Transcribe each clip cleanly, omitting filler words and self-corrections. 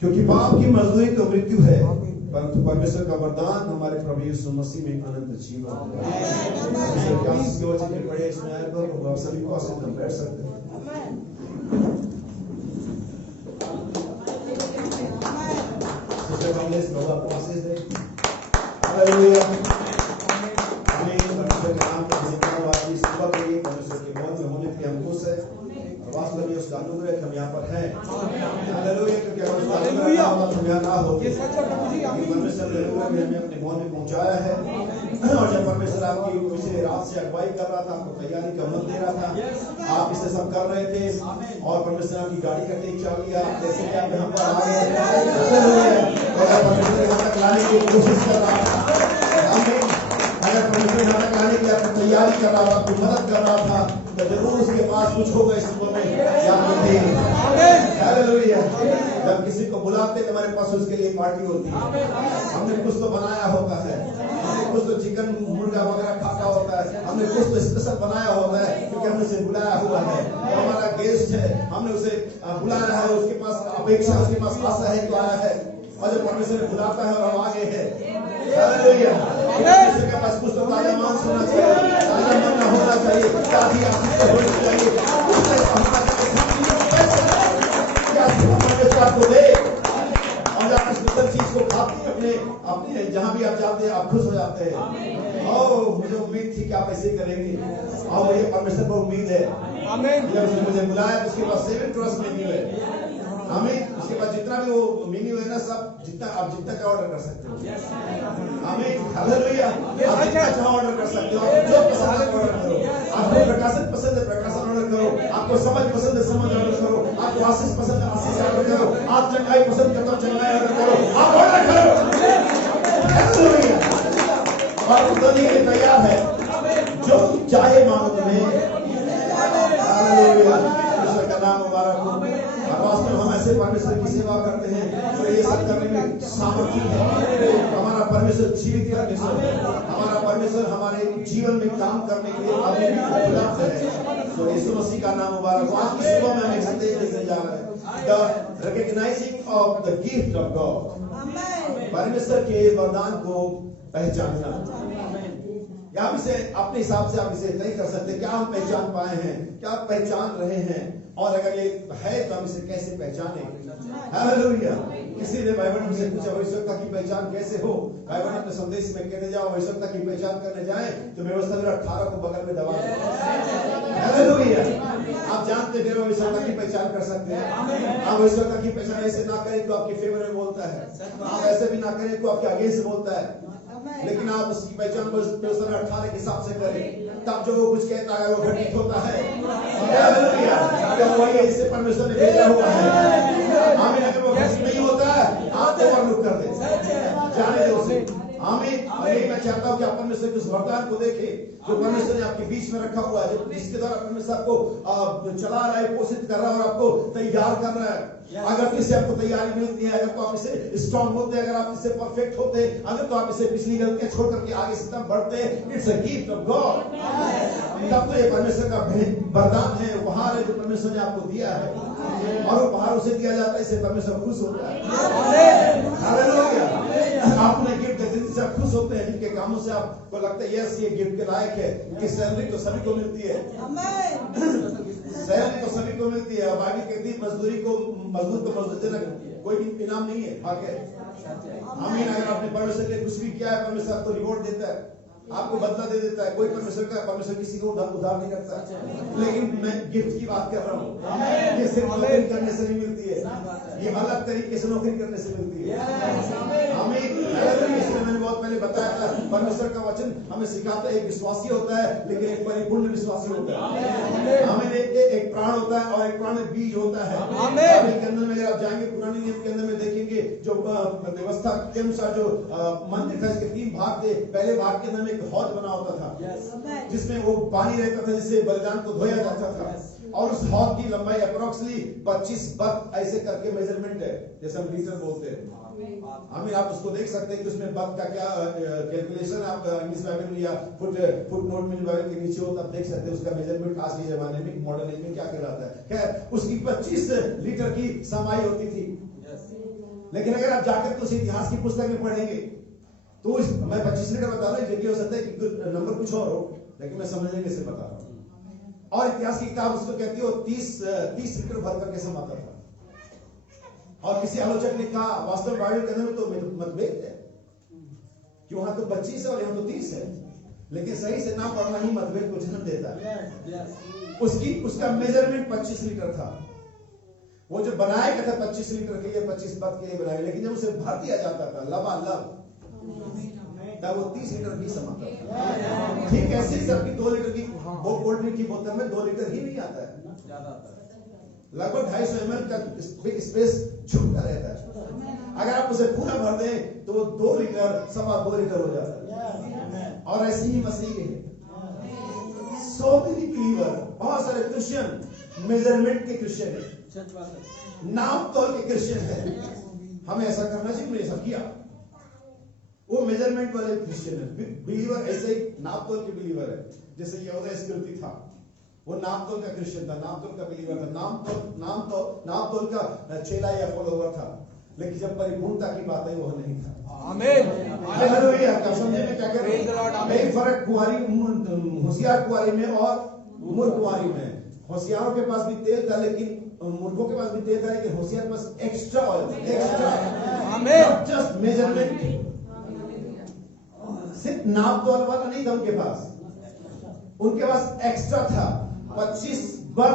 क्योंकि पाप की मजदूरी तो मृत्यु है, परंतु परमेश्वर का वरदान हमारे प्रभु यीशु मसीह में अनंत जीवन है। बड़े सभी को हम बैठ सकते हैं। वास्तव में उसका अनुग्रह हम यहाँ पर है। हालेलुया, क्योंकि अगर उसका अनुग्रह हम यहाँ ना हो, परमेश्वर ने हमें अपने भवन में पहुँचाया है। और जब परमेश्वर आपकी इसे रात से अगुवाई कर रहा था, आपको तैयारी का मत दे रहा था, आप इसे सब कर रहे थे और परमेश्वर आपकी गाड़ी का टेक चल लिया, जैसे कि आप यहाँ पर आ गए। अगर परमेश्वर यहाँ तक लाने की कोशिश कर रहा था, अगर परमेश्वर यहाँ तक लाने की आपकी तैयारी कर रहा था, आपकी मदद कर रहा था, तो जरूर उसके पास कुछ होगा इस उम्र में। हालेलुया। जब किसी को बुलाते हैं हमारे पास उसके लिए पार्टी होती है। हमने कुछ तो बनाया होगा है, हमने कुछ तो चिकन मुर्गा वगैरह खाता होता है, हमने कुछ तो स्पेशल बनाया होता है क्योंकि हमने उसे बुलाया हुआ है, वो हमारा गेस्ट है, हमने उसे बुलाया है, उसके पास अपेक्षा, उसके पास आशा है कि आया है, और जब परमेश्वर बुलाता है और हम आगे हैं, हालेलुया, परमेश्वर के पास कुछ तो ताजा मांस होना चाहिए, ताजा मन्ना होना चाहिए, ताजी आशीष होनी चाहिए, कुछ ऐसा होना चाहिए आपको दे, और आप स्पेशल चीज को खाते अपने अपने जहां भी आप जाते हैं आप खुश हो जाते हैं। ओह, मुझे उम्मीद थी कि आप ऐसे करेंगे, और मुझे परमेश्वर को उम्मीद है, आमीन। जब उसने मुझे बुलाया उसके पास 7 क्रॉस मेन्यू है, आमीन। उसके बाद जितना भी वो मेन्यू है ना, सब जितना आप जितना का ऑर्डर कर सकते हो, आमीन, हालेलुया। आप जितना चाहो ऑर्डर कर सकते हो, आप जो पसंद है ऑर्डर करो, आपको प्रकाशन पसंद है प्रकाशन ऑर्डर करो, आपको समझ पसंद है समझ ऑर्डर करो, आपको आशीष पसंद है आशीष ऑर्डर करो, आप चंगाई पसंद करते हो चंगाई ऑर्डर करो, आप ऑर्डर करो, हालेलुया। और उतनी के तैयार है, जो चाहे मांगो तुम्हें, हालेलुया, परमेश्वर का नाम मुबारक हो। वास्तव में हम ऐसे परमेश्वर की सेवा करते हैं जो ये सब करने में सामर्थ्य है। हमारा परमेश्वर जीवित परमेश्वर है, हमारा परमेश्वर हमारे जीवन में काम करने के लिए अभी भी उपलब्ध है। तो यीशु मसीह का नाम मुबारक हो। आज की सुबह में हम एक संदेश देने जा रहे हैं, the recognising of the gift of God, परमेश्वर के वरदान को पहचानना। या आप इसे अपने हिसाब से आप इसे नहीं कर सकते, क्या हम पहचान पाए हैं, क्या आप पहचान रहे हैं, और अगर ये है तो हम इसे कैसे पहचाने। हालेलुया। किसी ने बाइबल में से पूछा भविष्यवक्ता की पहचान कैसे हो, बाइबल अपने संदेश में कहते जाओ भविष्यवक्ता की पहचान करने जाए तो व्यवस्था 18 को बगल में दबा दो। हालेलुया। आप जानते फिर भविष्यवक्ता की पहचान कर सकते हैं। आप भविष्यवक्ता की पहचान ऐसे ना करें तो आपके फेवर में बोलता है, आप ऐसे भी ना करें तो आपके अगेंस्ट बोलता है, लेकिन आप उसकी पहचान व्यवस्था 18 के हिसाब से करें, तब जो वो कुछ कहता है वो घटित होता है। हालेलुया। वही है जिसे परमेश्वर ने भेजा हुआ है, आमीन। अगर वो घटित नहीं होता है आप ओवरलुक कर दे, जाने दे उसे, आमीन। और यही मैं चाहता हूँ कि आप परमेश्वर के उस वरदान को देखें जो परमेश्वर ने आपके बीच में रखा हुआ है, जिसके द्वारा परमेश्वर आपको चला रहा है, पोषित कर रहा है और आपको तैयार कर रहा है। अगर इससे आपको तैयारी मिलती है, अगर तो आप इसे स्ट्रॉन्ग होते, अगर आप इससे परफेक्ट होते, अगर तो आप इसे पिछली गलतियां छोड़ करके आगे से बढ़ते, it's a gift of God. तब तो ये परमेश्वर का वरदान है, उपहार है जो परमेश्वर ने आपको दिया है, और उपहार उसे दिया जाता है इससे परमेश्वर खुश होता है। हालेलुया। आपने गिफ्ट जिनसे आप खुश होते हैं, जिनके कामों से आपको लगता है यस ये गिफ्ट के लायक है, कि सैलरी तो सभी को मिलती है, सैलरी तो सभी को मिलती है। बाइबल कहती है मजदूर को मजदूर देना कोई भी इनाम नहीं है, हक है, आमीन। अगर आपने परमेश्वर के लिए कुछ भी किया है, परमेश्वर आपको रिवॉर्ड देता है, आपको बदला दे देता है। कोई परमेश्वर किसी को उधार नहीं करता। लेकिन मैं गिफ्ट की बात कर रहा हूँ, ये सिर्फ नौकरी करने से नहीं मिलती है, ये अलग तरीके से नौकरी करने से मिलती है, आमीन। मैंने बहुत पहले बताया था, परमेश्वर का वचन हमें सिखाता है एक विश्वासी होता है लेकिन एक परिपूर्ण विश्वासी होता है, हमें एक प्राण होता है और एक प्राण में बीज होता है। बाइबल के अंदर में अगर आप जाएंगे पुराने नियम के अंदर में देखेंगे जो व्यवस्था के अनुसार जो मंदिर था, इसके 3 भाग थे। पहले भाग के अंदर में एक हौज बना होता था जिसमें वो पानी रहता था जिससे बलिदान को धोया जाता था, और उस हौज की लंबाई अप्रोक्सीमेटली 25 बत ऐसे करके मेजरमेंट है, जैसे हम लीटर बोलते हैं, आमीन। आप उसको देख सकते हैं कि उसमें बत का क्या कैलकुलेशन आप इंग्लिश बाइबल में या फुट नोट में बाइबल के नीचे हो तब देख सकते हैं उसका मेजरमेंट आज के जमाने में मॉडर्न एज में क्या कहलाता है। खैर उसकी 25 लीटर की समाई होती थी, लेकिन अगर आप जाकर तो उस इतिहास की पुस्तक में पढ़ेंगे तो मैं 25 लीटर बता रहा हूँ, जबकि हो सकता है कि नंबर कुछ और हो, लेकिन मैं समझने से बता रहा हूँ। और इतिहास की किताब उसको कहती है 30 लीटर भर करके समाता था। और किसी आलोचक ने कहा वास्तव बाइबल के अंदर में तो मतभेद है कि वहां तो 25 है और यहाँ तो 30 है, लेकिन सही से ना पढ़ना ही मतभेद को जन्म देता है। उसका मेजरमेंट 25 लीटर था। वो जो बनाया गया था 25 लीटर के लिए, 25 पद के लिए बनाया, लेकिन जब उसे भर दिया जाता था लबालब तब वो 30 लीटर भी समाता था। ठीक ऐसे ही सबकी 2 लीटर की वो कोल्ड ड्रिंक की बोतल में 2 लीटर ही नहीं आता है, ज्यादा आता है, लगभग 250 ml का स्पेस छूटता रहता है। अगर आप उसे पूरा भर दें तो वो 2 लीटर 2.25 लीटर हो जाता है। और ऐसी ही मसीह है, सो मेनी बिलीवर, बहुत सारे क्रिश्चियन मेजरमेंट के क्रिश्चियन है, नाम तौल के क्रिश्चियन है। हमें ऐसा करना चाहिए, ऐसा किया, वो मेजरमेंट वाले क्रिश्चियन है। बिलीवर ऐसे ही नापतोल के बिलीवर है, जैसे यहूदा इस्करियोती था, वो नापतोल का क्रिश्चियन था, नापतोल का बिलीवर था, नापतोल का चेला या फॉलोवर था, लेकिन जब परिपूर्णता की बात आई वो नहीं था। आमीन। हालेलुया। क्या समझे में क्या कह रहे हैं? एक फर्क होशियार कुंवारी में और मूर्ख कुंवारी में। होशियारों के पास भी तेल था, लेकिन मूर्खों के पास भी तेल था, लेकिन होशियार के पास एक्स्ट्रा ऑयल, एक्स्ट्रा। आमीन। जस्ट मेजरमेंट, सिर्फ नाप तोल वाला नहीं था उनके पास, उनके पास एक्स्ट्रा था। 25 बग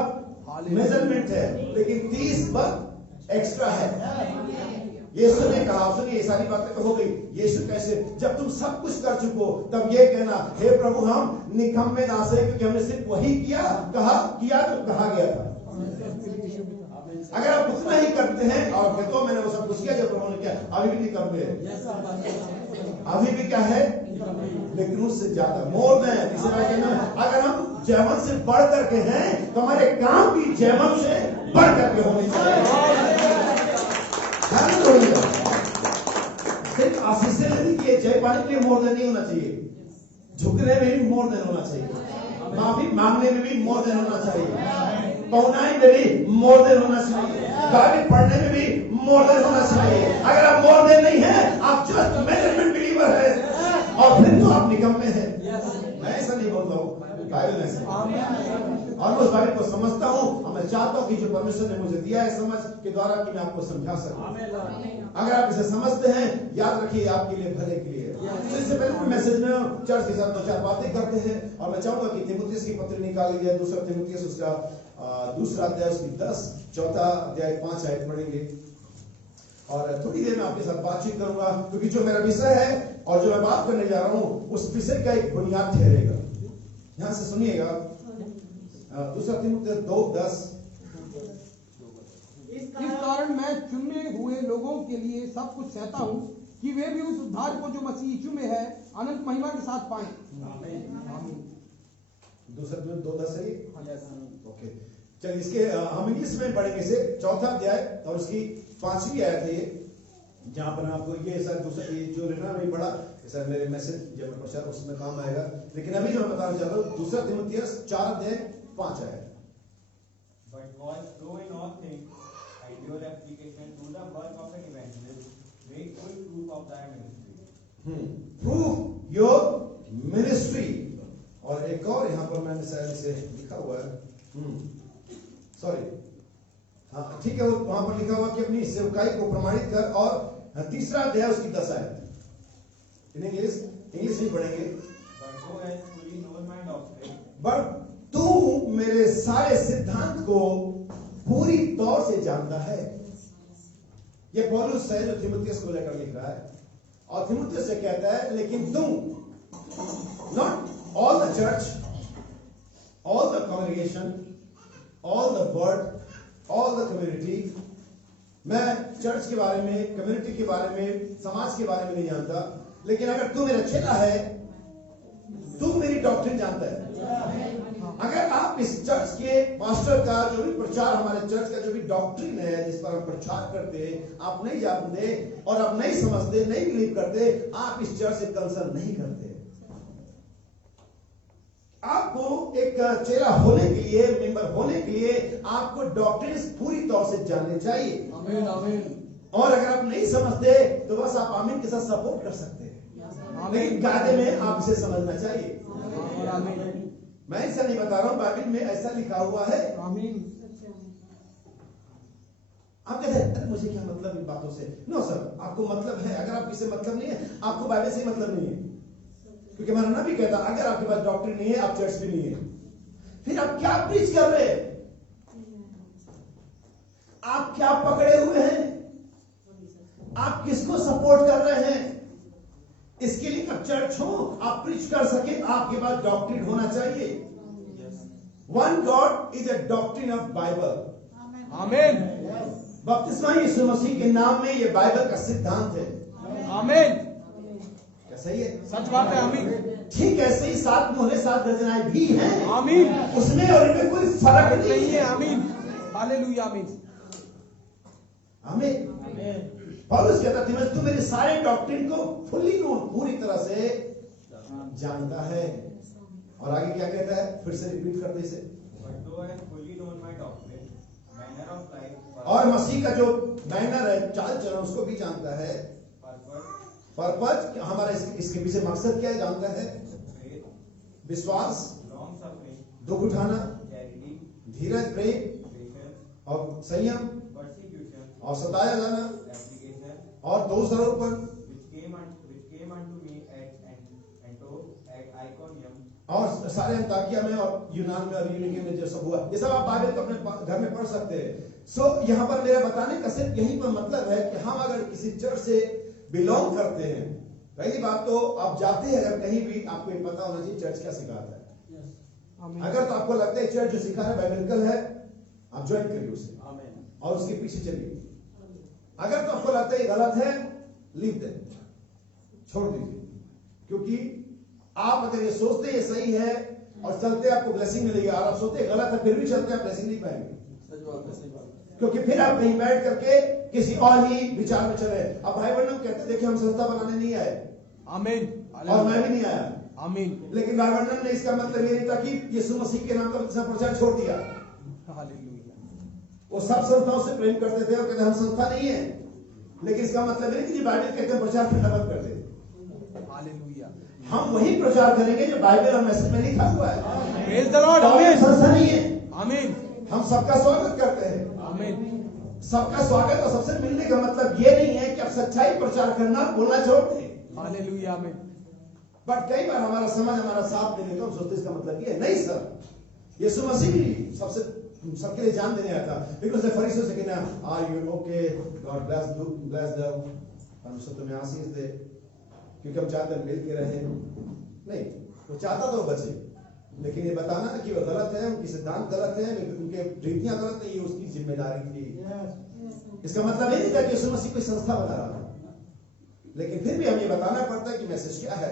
मेजरमेंट है, लेकिन 30 बग एक्स्ट्रा है। यीशु ने कहा, सुनिए ये सारी बातें तो हो गई। यीशु कैसे, जब तुम सब कुछ कर चुको तब ये कहना, हे प्रभु हम निकम्मे दास हैं, क्योंकि हमने सिर्फ वही किया किया जो कहा गया था। अगर आप उतना ही करते हैं और कहते हो मैंने वो सब कुछ किया जो प्रभु ने किया, अभी भी नहीं कर रहे, अभी भी क्या है, लेकिन उससे ज्यादा मोर देन। अगर हम जयवंत से बढ़ करके हैं तो हमारे काम भी जयवंत से बढ़ करके होने चाहिए। सिर्फ आशीष नहीं किए, जय पाने के लिए मोर देन नहीं होना चाहिए, झुकने में भी मोर देन होना चाहिए, माफी मांगने में भी मोर देन होना चाहिए, पौनाई में भी मोर देन होना चाहिए, बाइबल पढ़ने में भी मोर देन होना चाहिए। अगर आप मोर देन नहीं है, आप जस्ट मेजरमेंट बिलीवर है, और फिर तो आप निकम्मे हैं। मैं ऐसा नहीं बोलता हूँ, बाइबल ऐसा और मैं उस बाइबल को समझता हूँ, और मैं चाहता हूँ कि जो परमेश्वर ने मुझे दिया है समझ के द्वारा कि मैं आपको समझा सकूं। अगर आप इसे समझते हैं, याद रखिए आपके लिए भले के लिए। तो इससे पहले मैसेज में चर्च के साथ 2-4 बातें करते हैं, और मैं चाहूंगा कि तीमुथियुस की पत्री निकाली जाए, दूसरा तीमुथियुस उसका दूसरा अध्याय उसकी 10, चौथा अध्याय 5 आयत पढ़ेंगे, और थोड़ी देर में आपके साथ बातचीत करूंगा, क्योंकि जो मेरा विषय है और जो मैं बात करने जा रहा हूं उस विषय का एक बुनियाद ठहरेगा। यहां से सुनिएगा, दूसरा तीमुथियुस 2:10। इस कारण मैं चुने हुए लोगों के लिए सब कुछ सहता हूँ, कि वे भी उस उद्धार को जो मसीह यीशु में है अनंत महिमा के साथ पाएं। दूसरा तीमुथियुस 2:10 है। ओके, चलिए इसके हम इंग्लिश में पढ़ेंगे इसे, चौथा अध्याय और उसकी 5वीं आयत है ये, जहां पर आपको ये सर दूसरा ये जो लेना नहीं पड़ा सर, मेरे मैसेज जब मैं प्रचार उसमें काम आएगा, लेकिन अभी जो मैं बताना चाहता हूँ दूसरा तीमुथियुस 4:5 आयत। But God, through in all things, and your application to the work of an evangelist, make full proof of thy ministry. Prove your ministry। और एक और यहाँ पर मैंने शायद इसे लिखा हुआ है, सॉरी, हाँ ठीक है, वो वहां पर लिखा हुआ कि अपनी सेवकाई को प्रमाणित कर, और तीसरा अध्याय उसकी 10 आयत। इंग्लिश नहीं पढ़ेंगे। But so as fully known my doctrine, but तू मेरे सारे सिद्धांत को पूरी तौर से जानता है। ये पौलुस है जो तीमुथियुस को लेकर लिख रहा है, और तीमुथियुस से कहता है लेकिन तुम, not all the church, all the congregation, all the word, all the community, मैं चर्च के बारे में, कम्युनिटी के बारे में, समाज के बारे में नहीं जानता, लेकिन अगर तू मेरा चेला है, तू मेरी डॉक्ट्रिन जानता है। अगर आप इस चर्च के मास्टर का जो भी प्रचार, हमारे चर्च का जो भी डॉक्ट्रिन है जिस पर हम प्रचार करते हैं, आप नहीं जानते और आप नहीं समझते, नहीं बिलीव करते, आप इस चर्च से कंसर्न नहीं करते। आपको एक चेला होने के लिए, मेंबर होने के लिए आपको डॉक्ट्रिन पूरी तौर से जानने चाहिए। आमीन, आमीन। और अगर आप नहीं समझते तो बस आप आमीन के साथ सपोर्ट कर सकते हैं, लेकिन कायदे में आप इसे समझना चाहिए। मैं ऐसा नहीं बता रहा हूं, बाइबल में ऐसा लिखा हुआ है। आमीन। आप कहते हैं अरे मुझे क्या मतलब इन बातों से? नो सर, आपको मतलब है। अगर आपको इससे मतलब नहीं है, आपको बाइबल से मतलब नहीं है, क्योंकि हमारा नबी कहता अगर आपके पास डॉक्ट्रिन नहीं है, आप चर्च भी नहीं है, फिर आप क्या प्रीच कर रहे हैं? आप क्या पकड़े हुए हैं? आप किसको सपोर्ट कर रहे हैं? इसके लिए आप चर्च हो, आप प्रीच कर सके, आपके पास डॉक्ट्रिन होना चाहिए। One God is a doctrine of Bible. आमीन। बपतिस्मा यीशु मसीह के नाम में ये बाइबल का सिद्धांत है। आमीन। क्या सही है? सच बात है। आमीन। ठीक ऐसे ही 7 मोहरे 7 दर्जनाएं भी हैं। आमीन। उसमें और इनमें कोई फर्क नहीं है। आमीन। हालेलुया। आमीन। आमीन। पौलुस कहता तीमुथियुस तू मेरे सारे डॉक्ट्रिन को फुल्ली नोन पूरी तरह से जानता है। और आगे क्या कहता है, फिर से रिपीट करते इसे। But though I have fully known my doctrine, manner of life, और मसीह का जो मैनर है, चाल चलन, उसको भी जानता है। पर्पज हमारा इसके पीछे मकसद क्या है जानता है। faith, विश्वास, long suffering, दुख उठाना, charity, धीरज, प्रेम patience, और संयम persecution, और सताया जाना application, और दोषारोपण which came unto me at Antioch, at Iconium, और सारे अंताकिया में और यूनान में और यूनिके में जो सब हुआ, ये सब आप बाइबल को अपने घर में पढ़ सकते हैं। सो यहाँ पर मेरा बताने का सिर्फ यही पर मतलब है कि हम अगर किसी चर्च से बिलोंग करते हैं, पहली बात तो आप जाते हैं अगर कहीं भी, आपको ये पता होना चाहिए चर्च क्या सिखाता है। अगर तो आपको लगता है चर्च जो सिखा रहा है बाइबलिकल है, आप ज्वाइन करिए उसे और उसके पीछे चलिए। अगर तो आपको लगता है ये गलत है, लीव देम, छोड़ दीजिए। क्योंकि आप अगर ये सोचते ये सही है और चलते आपको ब्लेसिंग मिलेगी, और आप सोचते गलत है फिर भी चलते आप ब्लेसिंग नहीं पाएंगे। क्योंकि फिर आप कहीं बैठ करके किसी और ही विचार में चले। अब भाई वर्णम कहते देखिए हम संस्था बनाने नहीं आए, आमीन, और मैं भी नहीं आया, आमीन, लेकिन भाई वर्णम ने इसका मतलब ये नहीं था कि यीशु मसीह के नाम का प्रचार छोड़ दिया। वो सब संस्थाओं से प्रेम करते थे और कहते हम संस्था नहीं है, लेकिन इसका मतलब नहीं कि बाइबल कहते हैं प्रचार करना बंद कर दे। हम वही प्रचार करेंगे जो बाइबल और मैसेज में लिखा हुआ है। प्रेज द लॉर्ड, आमीन। संस्था नहीं है, आमीन, हम सबका स्वागत करते हैं, आमीन। सबका स्वागत और सबसे मिलने का मतलब ये नहीं है कि आप सच्चाई प्रचार करना बोलना छोड़ दें। हालेलुया, आमीन। बट कई बार हमारा समाज हमारा साथ देने तो हम सोचते इसका मतलब ये है, नहीं सर, यीशु मसीह भी सबके लिए जान देने आता। बिकॉज़ द फरीसियों से कहना are you okay, God bless them, परमेश्वर तुम्हें आशीष दे, क्योंकि हम चाहते हैं मिल के रहे। नहीं, वो चाहता तो बचे, लेकिन ये बताना कि वो गलत है, उनकी सिद्धांत गलत है, उनके रीतियां गलत है, ये उसकी जिम्मेदारी थी। इसका मतलब ये नहीं था कि यीशु मसीह कोई संस्था बना रहा था, लेकिन फिर भी हमें ये बताना पड़ता है कि मैसेज क्या है।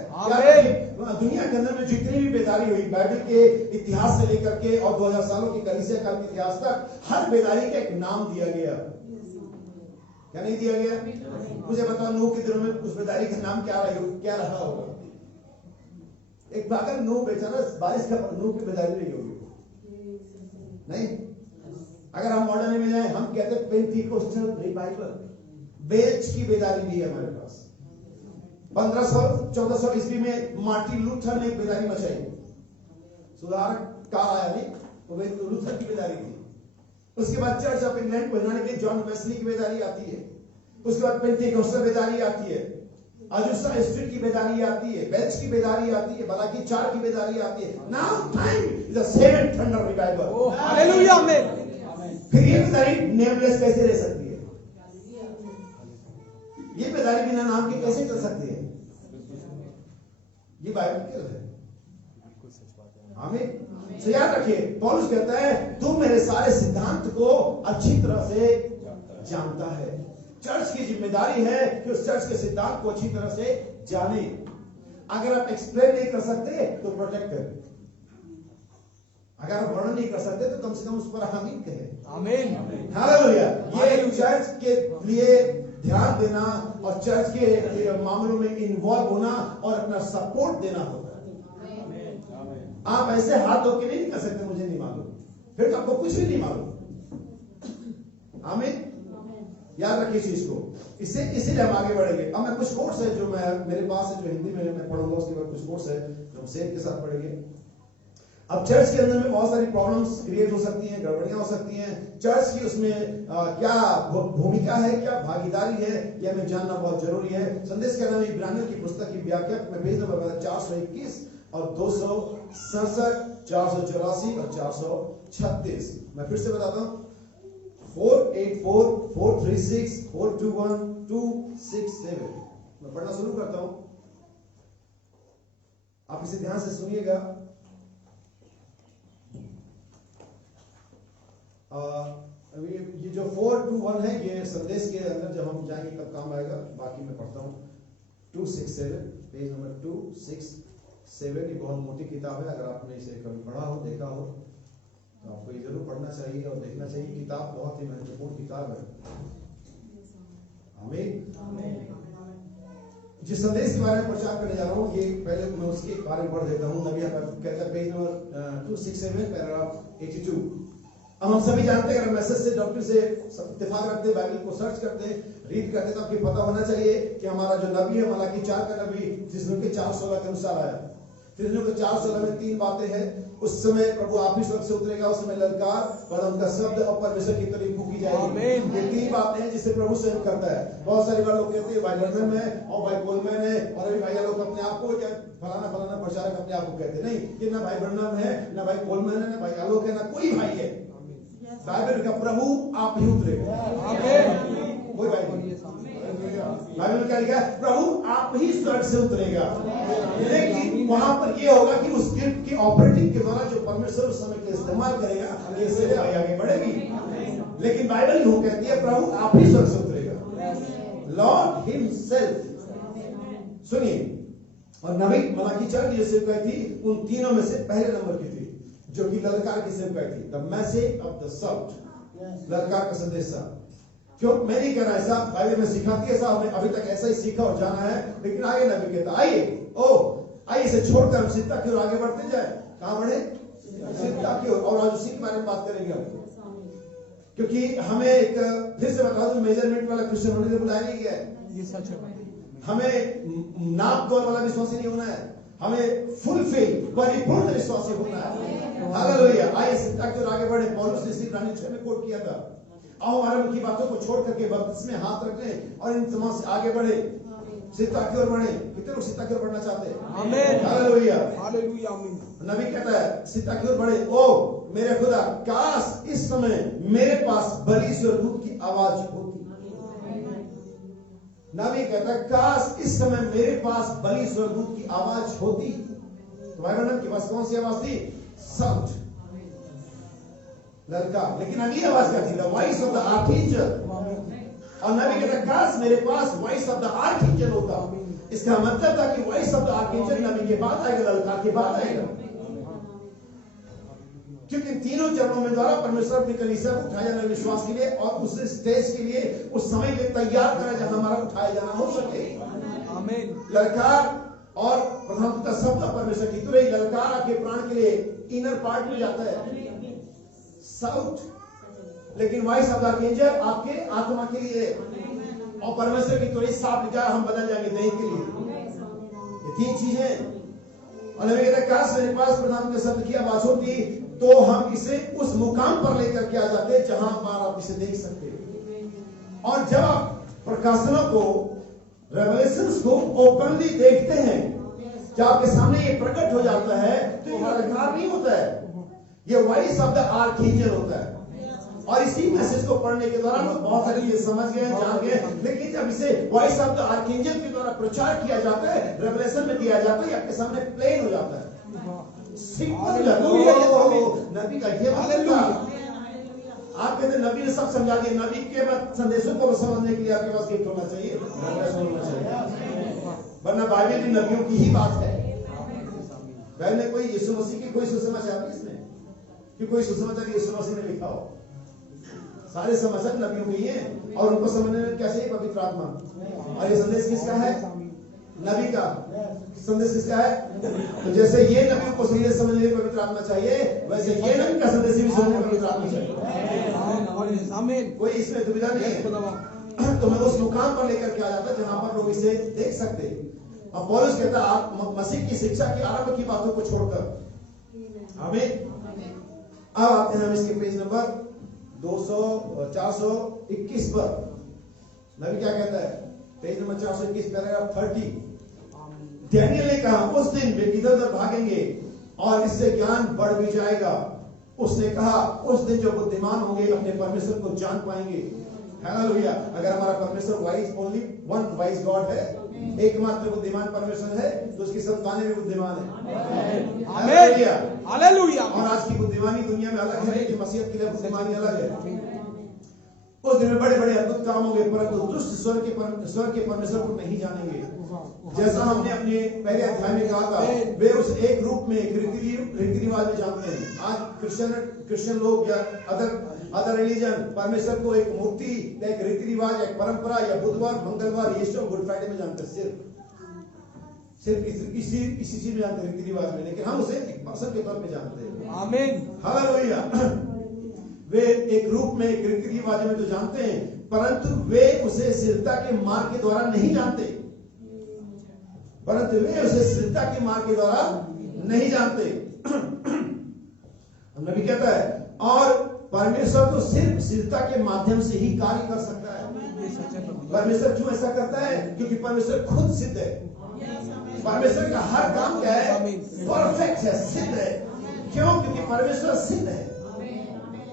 दुनिया के अंदर में जितनी भी बेदारी हुई बाइबल के इतिहास से लेकर के और 2000 सालों की कलीसिया काल के इतिहास तक, हर बेदारी का एक नाम दिया गया। क्या नहीं दिया गया? मुझे बताओ नूह के दिनों में उस बेदारी का नाम क्या रहा होगा? एक अगर नूह बेचारा बारिश का नूह की बेदारी नहीं होगी, नहीं। अगर हम मॉडर्न में जाए, हम कहते हैं पेंटिकोस्टल रिवाइवल, बेच की बेदारी भी है हमारे पास। 1500-1400 ईस्वी में मार्टिन लूथर ने एक बेदारी मचाई, सुधारक कार आया नहीं, वो लूथर की बेदारी थी। उसके बाद चर्च ऑफ इंग्लैंड को हिलाने के लिए जॉन वेस्ली की बेदारी आती है। उसके बाद पेंटिकोस्टल बेदारी आती है, अजुसा स्ट्रीट की बेदारी आती है, बेल्च की बेदारी आती है, बलाकी 4 की बेदारी आती है। Now time is the seven thunder revival. Hallelujah, आमीन। फिर ये बेदारी नेमलेस कैसे रह सकती है? ये बेदारी बिना नाम के कैसे चल सकती है? ये बाइबल है। आमीन। तो याद रखिए, पौलुस कहता है तू मेरे सारे सिद्धांत को अच्छी तरह से जानता है। चर्च की जिम्मेदारी है कि उस चर्च के सिद्धांत को अच्छी तरह से जाने। अगर आप एक्सप्लेन नहीं कर सकते तो प्रोटेक्ट करें, अगर आप वर्णन नहीं कर सकते तो कम से कम उस पर आमीन कहें। आमीन, हालेलुया। ये चर्च के लिए ध्यान देना और चर्च के मामलों में इन्वॉल्व होना और अपना सपोर्ट देना होता है। आप ऐसे हाथ धो के नहीं कर सकते मुझे नहीं मालूम, फिर तो आपको कुछ भी नहीं मालूम। आमीन, याद रखिए चीज को। इसीलिए हम आगे बढ़ेंगे। अब मैं कुछ कोर्स है जो मेरे पास है, जो हिंदी में मैं पढ़ूंगा, उसके बाद कुछ कोर्स है जो हम सेव के साथ पढ़ेंगे। अब चर्च के अंदर में बहुत सारी प्रॉब्लम्स क्रिएट हो सकती हैं, गड़बड़ियां हो सकती हैं। चर्च की उसमें क्या भूमिका है, क्या भागीदारी है, यह हमें जानना बहुत जरूरी है। संदेश का नाम इब्रानियों की पुस्तक की व्याख्या में पेज नंबर 421 और 267, 484 और 436। मैं फिर से बताता हूं, 484, 436, 421, 267। मैं पढ़ना शुरू करता हूं, आप इसे ध्यान से सुनिएगा। ये जो 421 है, ये संदेश के अंदर जब हम जाएंगे तब काम आएगा। बाकी मैं पढ़ता हूं 267, पेज नंबर 267। ये बहुत मोटी किताब है, अगर आपने इसे कभी पढ़ा हो, देखा हो तो आपको ये जरूर पढ़ना चाहिए और देखना चाहिए। किताब बहुत ही महत्वपूर्ण किताब है। आमीन। जिस संदेश के बारे में प्रचार करने जा रहा हूँ, ये पहले मैं उसके बारे में पढ़ देता हूँ। नबी कहता है पेज नंबर 267 पैराग्राफ 82। अब हम सभी जानते हैं, अगर मैसेज से डॉक्टर से इत्तेफाक रखते, बाइबल को सर्च करते, रीड करते, तो आपको पता होना चाहिए कि हमारा जो नबी है, मलाकी 4 का नबी, जिसमें के 4:16 के अनुसार आया। फिर 4:16 में 3 बातें हैं। उस समय प्रभु आप ही स्वर्ग से उतरेगा, उस समय ललकार और उनका शब्द और परमेश्वर की तरफ फूंकी जाएगी। ये 3 बातें हैं जिसे प्रभु स्वयं करता है। बहुत सारी बार लोग कहते हैं भाई बर्नम है और भाई कोलमैन है, और अभी भाई लोग अपने आप को क्या फलाना फलाना प्रचारक अपने आप को कहते नहीं, कि ना भाई बर्नम है, ना भाई कोलमैन है, ना भाई आलोक है, ना कोई भाई है। बाइबल का प्रभु आप ही उतरेगा। कोई भाई नहीं। बाइबल में क्या लिखा है? प्रभु आप ही स्वर्ग से उतरेगा। लेकिन वहां पर यह होगा कि उस गिफ्ट की ऑपरेटिंग के द्वारा जो परमेश्वर उस समय के इस्तेमाल करेगा, ये सेवा आगे बढ़ेगी। लेकिन बाइबल यूं कहती है, प्रभु आप ही स्वर्ग से उतरेगा, लॉर्ड हिमसेल्फ। सुनिए, और नबी मलाकी 4 की जो सेवकाई थी, उन तीनों में से पहले नंबर की थी, जो कि ललकार की सेवकाई थी। The message of the shout, ललकार का संदेश। क्यों मैं नहीं कह रहा ऐसा, बाइबल में सिखाती है ऐसा, हमने अभी तक ऐसा ही सीखा और जाना है। लेकिन आगे नबी कहता आइए, आइए इसे छोड़कर हम सिद्धा की ओर आगे बढ़ते जाए। कहां बढ़े? सिद्धा की ओर। और आज उसी के बारे में बात करेंगे हम, क्योंकि हमें एक फिर से बता दूं, मेजरमेंट वाला क्रिश्चियन होने से बुलाया नहीं गया है। ये सच है। हमें नाप तोल वाला विश्वासी नहीं होना है, हमें फुलफिल परिपूर्ण विश्वासी होना है। हालेलुया। आइए सिद्धा की ओर आगे बढ़े। पौलुस ने इसी इब्रानी 6 में कोट किया था, आओ आरंभ की बातों को छोड़ करके बपतिस्मे में हाथ रख लें और इन तमाम से आगे बढ़े, सिद्धा की ओर बढ़े। कितने लोग सिद्धा की ओर बढ़ना चाहते हैं? आमीन। हालेलुया, हालेलुया, आमीन। नबी कहता है सिद्धा की ओर बढ़े। ओ मेरे खुदा, काश इस समय मेरे पास बलि स्वर्गदूत की आवाज होती। नबी कहता है काश इस समय मेरे पास बलि स्वर्गदूत की आवाज होती। तो भाई बहन के पास कौन सी आवाज थी? साउंड, ललकार। लेकिन अगली आवाज क्या थी? The voice of the archangel. और नबी कहता काश मेरे पास वॉइस ऑफ द आर्चएंजल होता। इसका मतलब था कि वॉइस ऑफ द आर्चएंजल नबी के बाद आएगा, ललकार के बाद आएगा। क्योंकि तीनों चरणों में द्वारा परमेश्वर अपनी कलीसिया को उठाया जाना विश्वास के लिए, और उस स्टेज के लिए, उस समय के लिए तैयार करा जहां हमारा उठाया जाना हो सके। आमीन। ललकार और प्रधानता शब्द परमेश्वर की तुरही ललकार आपके प्राण के लिए इनर पार्ट में जाता है, साउथ। लेकिन वॉइस ऑफ द आर्चएंजल आपके आत्मा के लिए, और परमेश्वर की तुरही साफ लिखा हम बदल जाएंगे दही के लिए। ये 3 चीजें। और नबी कहता काश मेरे पास प्रधान के शब्द की आवाज होती, तो हम इसे उस मुकाम पर लेकर के आ जाते जहां आप इसे देख सकते। और जब आप प्रकाशनों को, रेवलेशंस को ओपनली देखते हैं, जब आपके सामने ये प्रकट हो जाता है, तो ये ललकार नहीं होता है, ये वॉइस ऑफ द आर्चएंजल होता है। और इसी मैसेज को पढ़ने के दौरान तो बहुत सारी चीजें समझ गए, जान गए। लेकिन जब इसे वॉइस ऑफ द आर्चएंजल के द्वारा प्रचार किया जाता है, रेवलेशन में दिया जाता है, आपके सामने प्लेन हो जाता है, सिंपल। नबी का ये आप कहते नबी ने सब समझा दिया। नबी के संदेशों को समझने के लिए आपके पास गिफ्ट होना चाहिए, वरना बाइबल भी नबियों की ही बात है। बाइबल में कोई यीशु मसीह की कोई सुसमाचार नहीं इसमें, कि कोई सुसमाचार यीशु मसीह ने लिखा हो। सारे समाचार नबियों के ही हैं, और उनको समझने में क्या चाहिए? पवित्र आत्मा। और ये संदेश किसका है? नबी का। संदेश किसका है? तो जैसे ये नबियों को सीधे समझने के लिए पवित्र आत्मा चाहिए, वैसे ये नबी का संदेश भी सुनने में पवित्र आत्मा चाहिए। कोई इसमें दुविधा नहीं है। तो मैं उस मुकाम पर लेकर के आ जाता जहां पर लोग इसे देख सकते। और पौलुस कहता आप मसीह की शिक्षा की आरंभ की बातों को छोड़कर। आमीन। अब आते हैं हम इसके पेज नंबर 421 पर। नबी क्या कहता है? Page number 421 paragraph 30। डैनियल ने कहा उस दिन वे इधर उधर भागेंगे और इससे ज्ञान बढ़ भी जाएगा। उसने कहा उस दिन जो बुद्धिमान होंगे अपने परमेश्वर को जान पाएंगे। हालेलुया। अगर हमारा परमेश्वर wise only one wise God है, एकमात्र बुद्धिमान परमेश्वर है, तो उसकी संतानें भी बुद्धिमान है। Hallelujah, hallelujah. और आज की बुद्धिमानी दुनिया में अलग है, कि मसीहत के लिए बुद्धिमानी अलग है। उस दिन में बड़े बड़े अद्भुत काम होंगे, परंतु दुष्ट स्वर्ग के परमेश्वर को नहीं जानेंगे। जैसा हमने अपने पहले अध्याय में कहा था, वे उस एक रूप में एक रीति रिवाज में जानते हैं। आज क्रिश्चियन लोग या अदर रिलीजन परमेश्वर को एक मूर्ति, एक रीति रिवाज, एक परंपरा या बुधवार, मंगलवार, ईस्टर, गुड फ्राइडे में जानते हैं। सिर्फ इसी चीज में जानते हैं, रीति रिवाज में, लेकिन हम उसे एक पर्सन के तौर पे जानते हैं। आमीन, हालेलुया। वे एक रूप में एक रीति रिवाज में तो जानते हैं, परंतु वे उसे सिद्धता के मार्ग के द्वारा नहीं जानते, परंतु वे उसे सिद्धता के मार्ग के द्वारा नहीं जानते। नबी कहता है, और परमेश्वर तो सिर्फ सिद्धता के माध्यम से ही कार्य कर सकता है। परमेश्वर क्यों ऐसा करता है? क्योंकि परमेश्वर खुद सिद्ध है। परमेश्वर का हर काम क्या है? परफेक्ट है, सिद्ध है। क्यों? क्योंकि परमेश्वर सिद्ध है।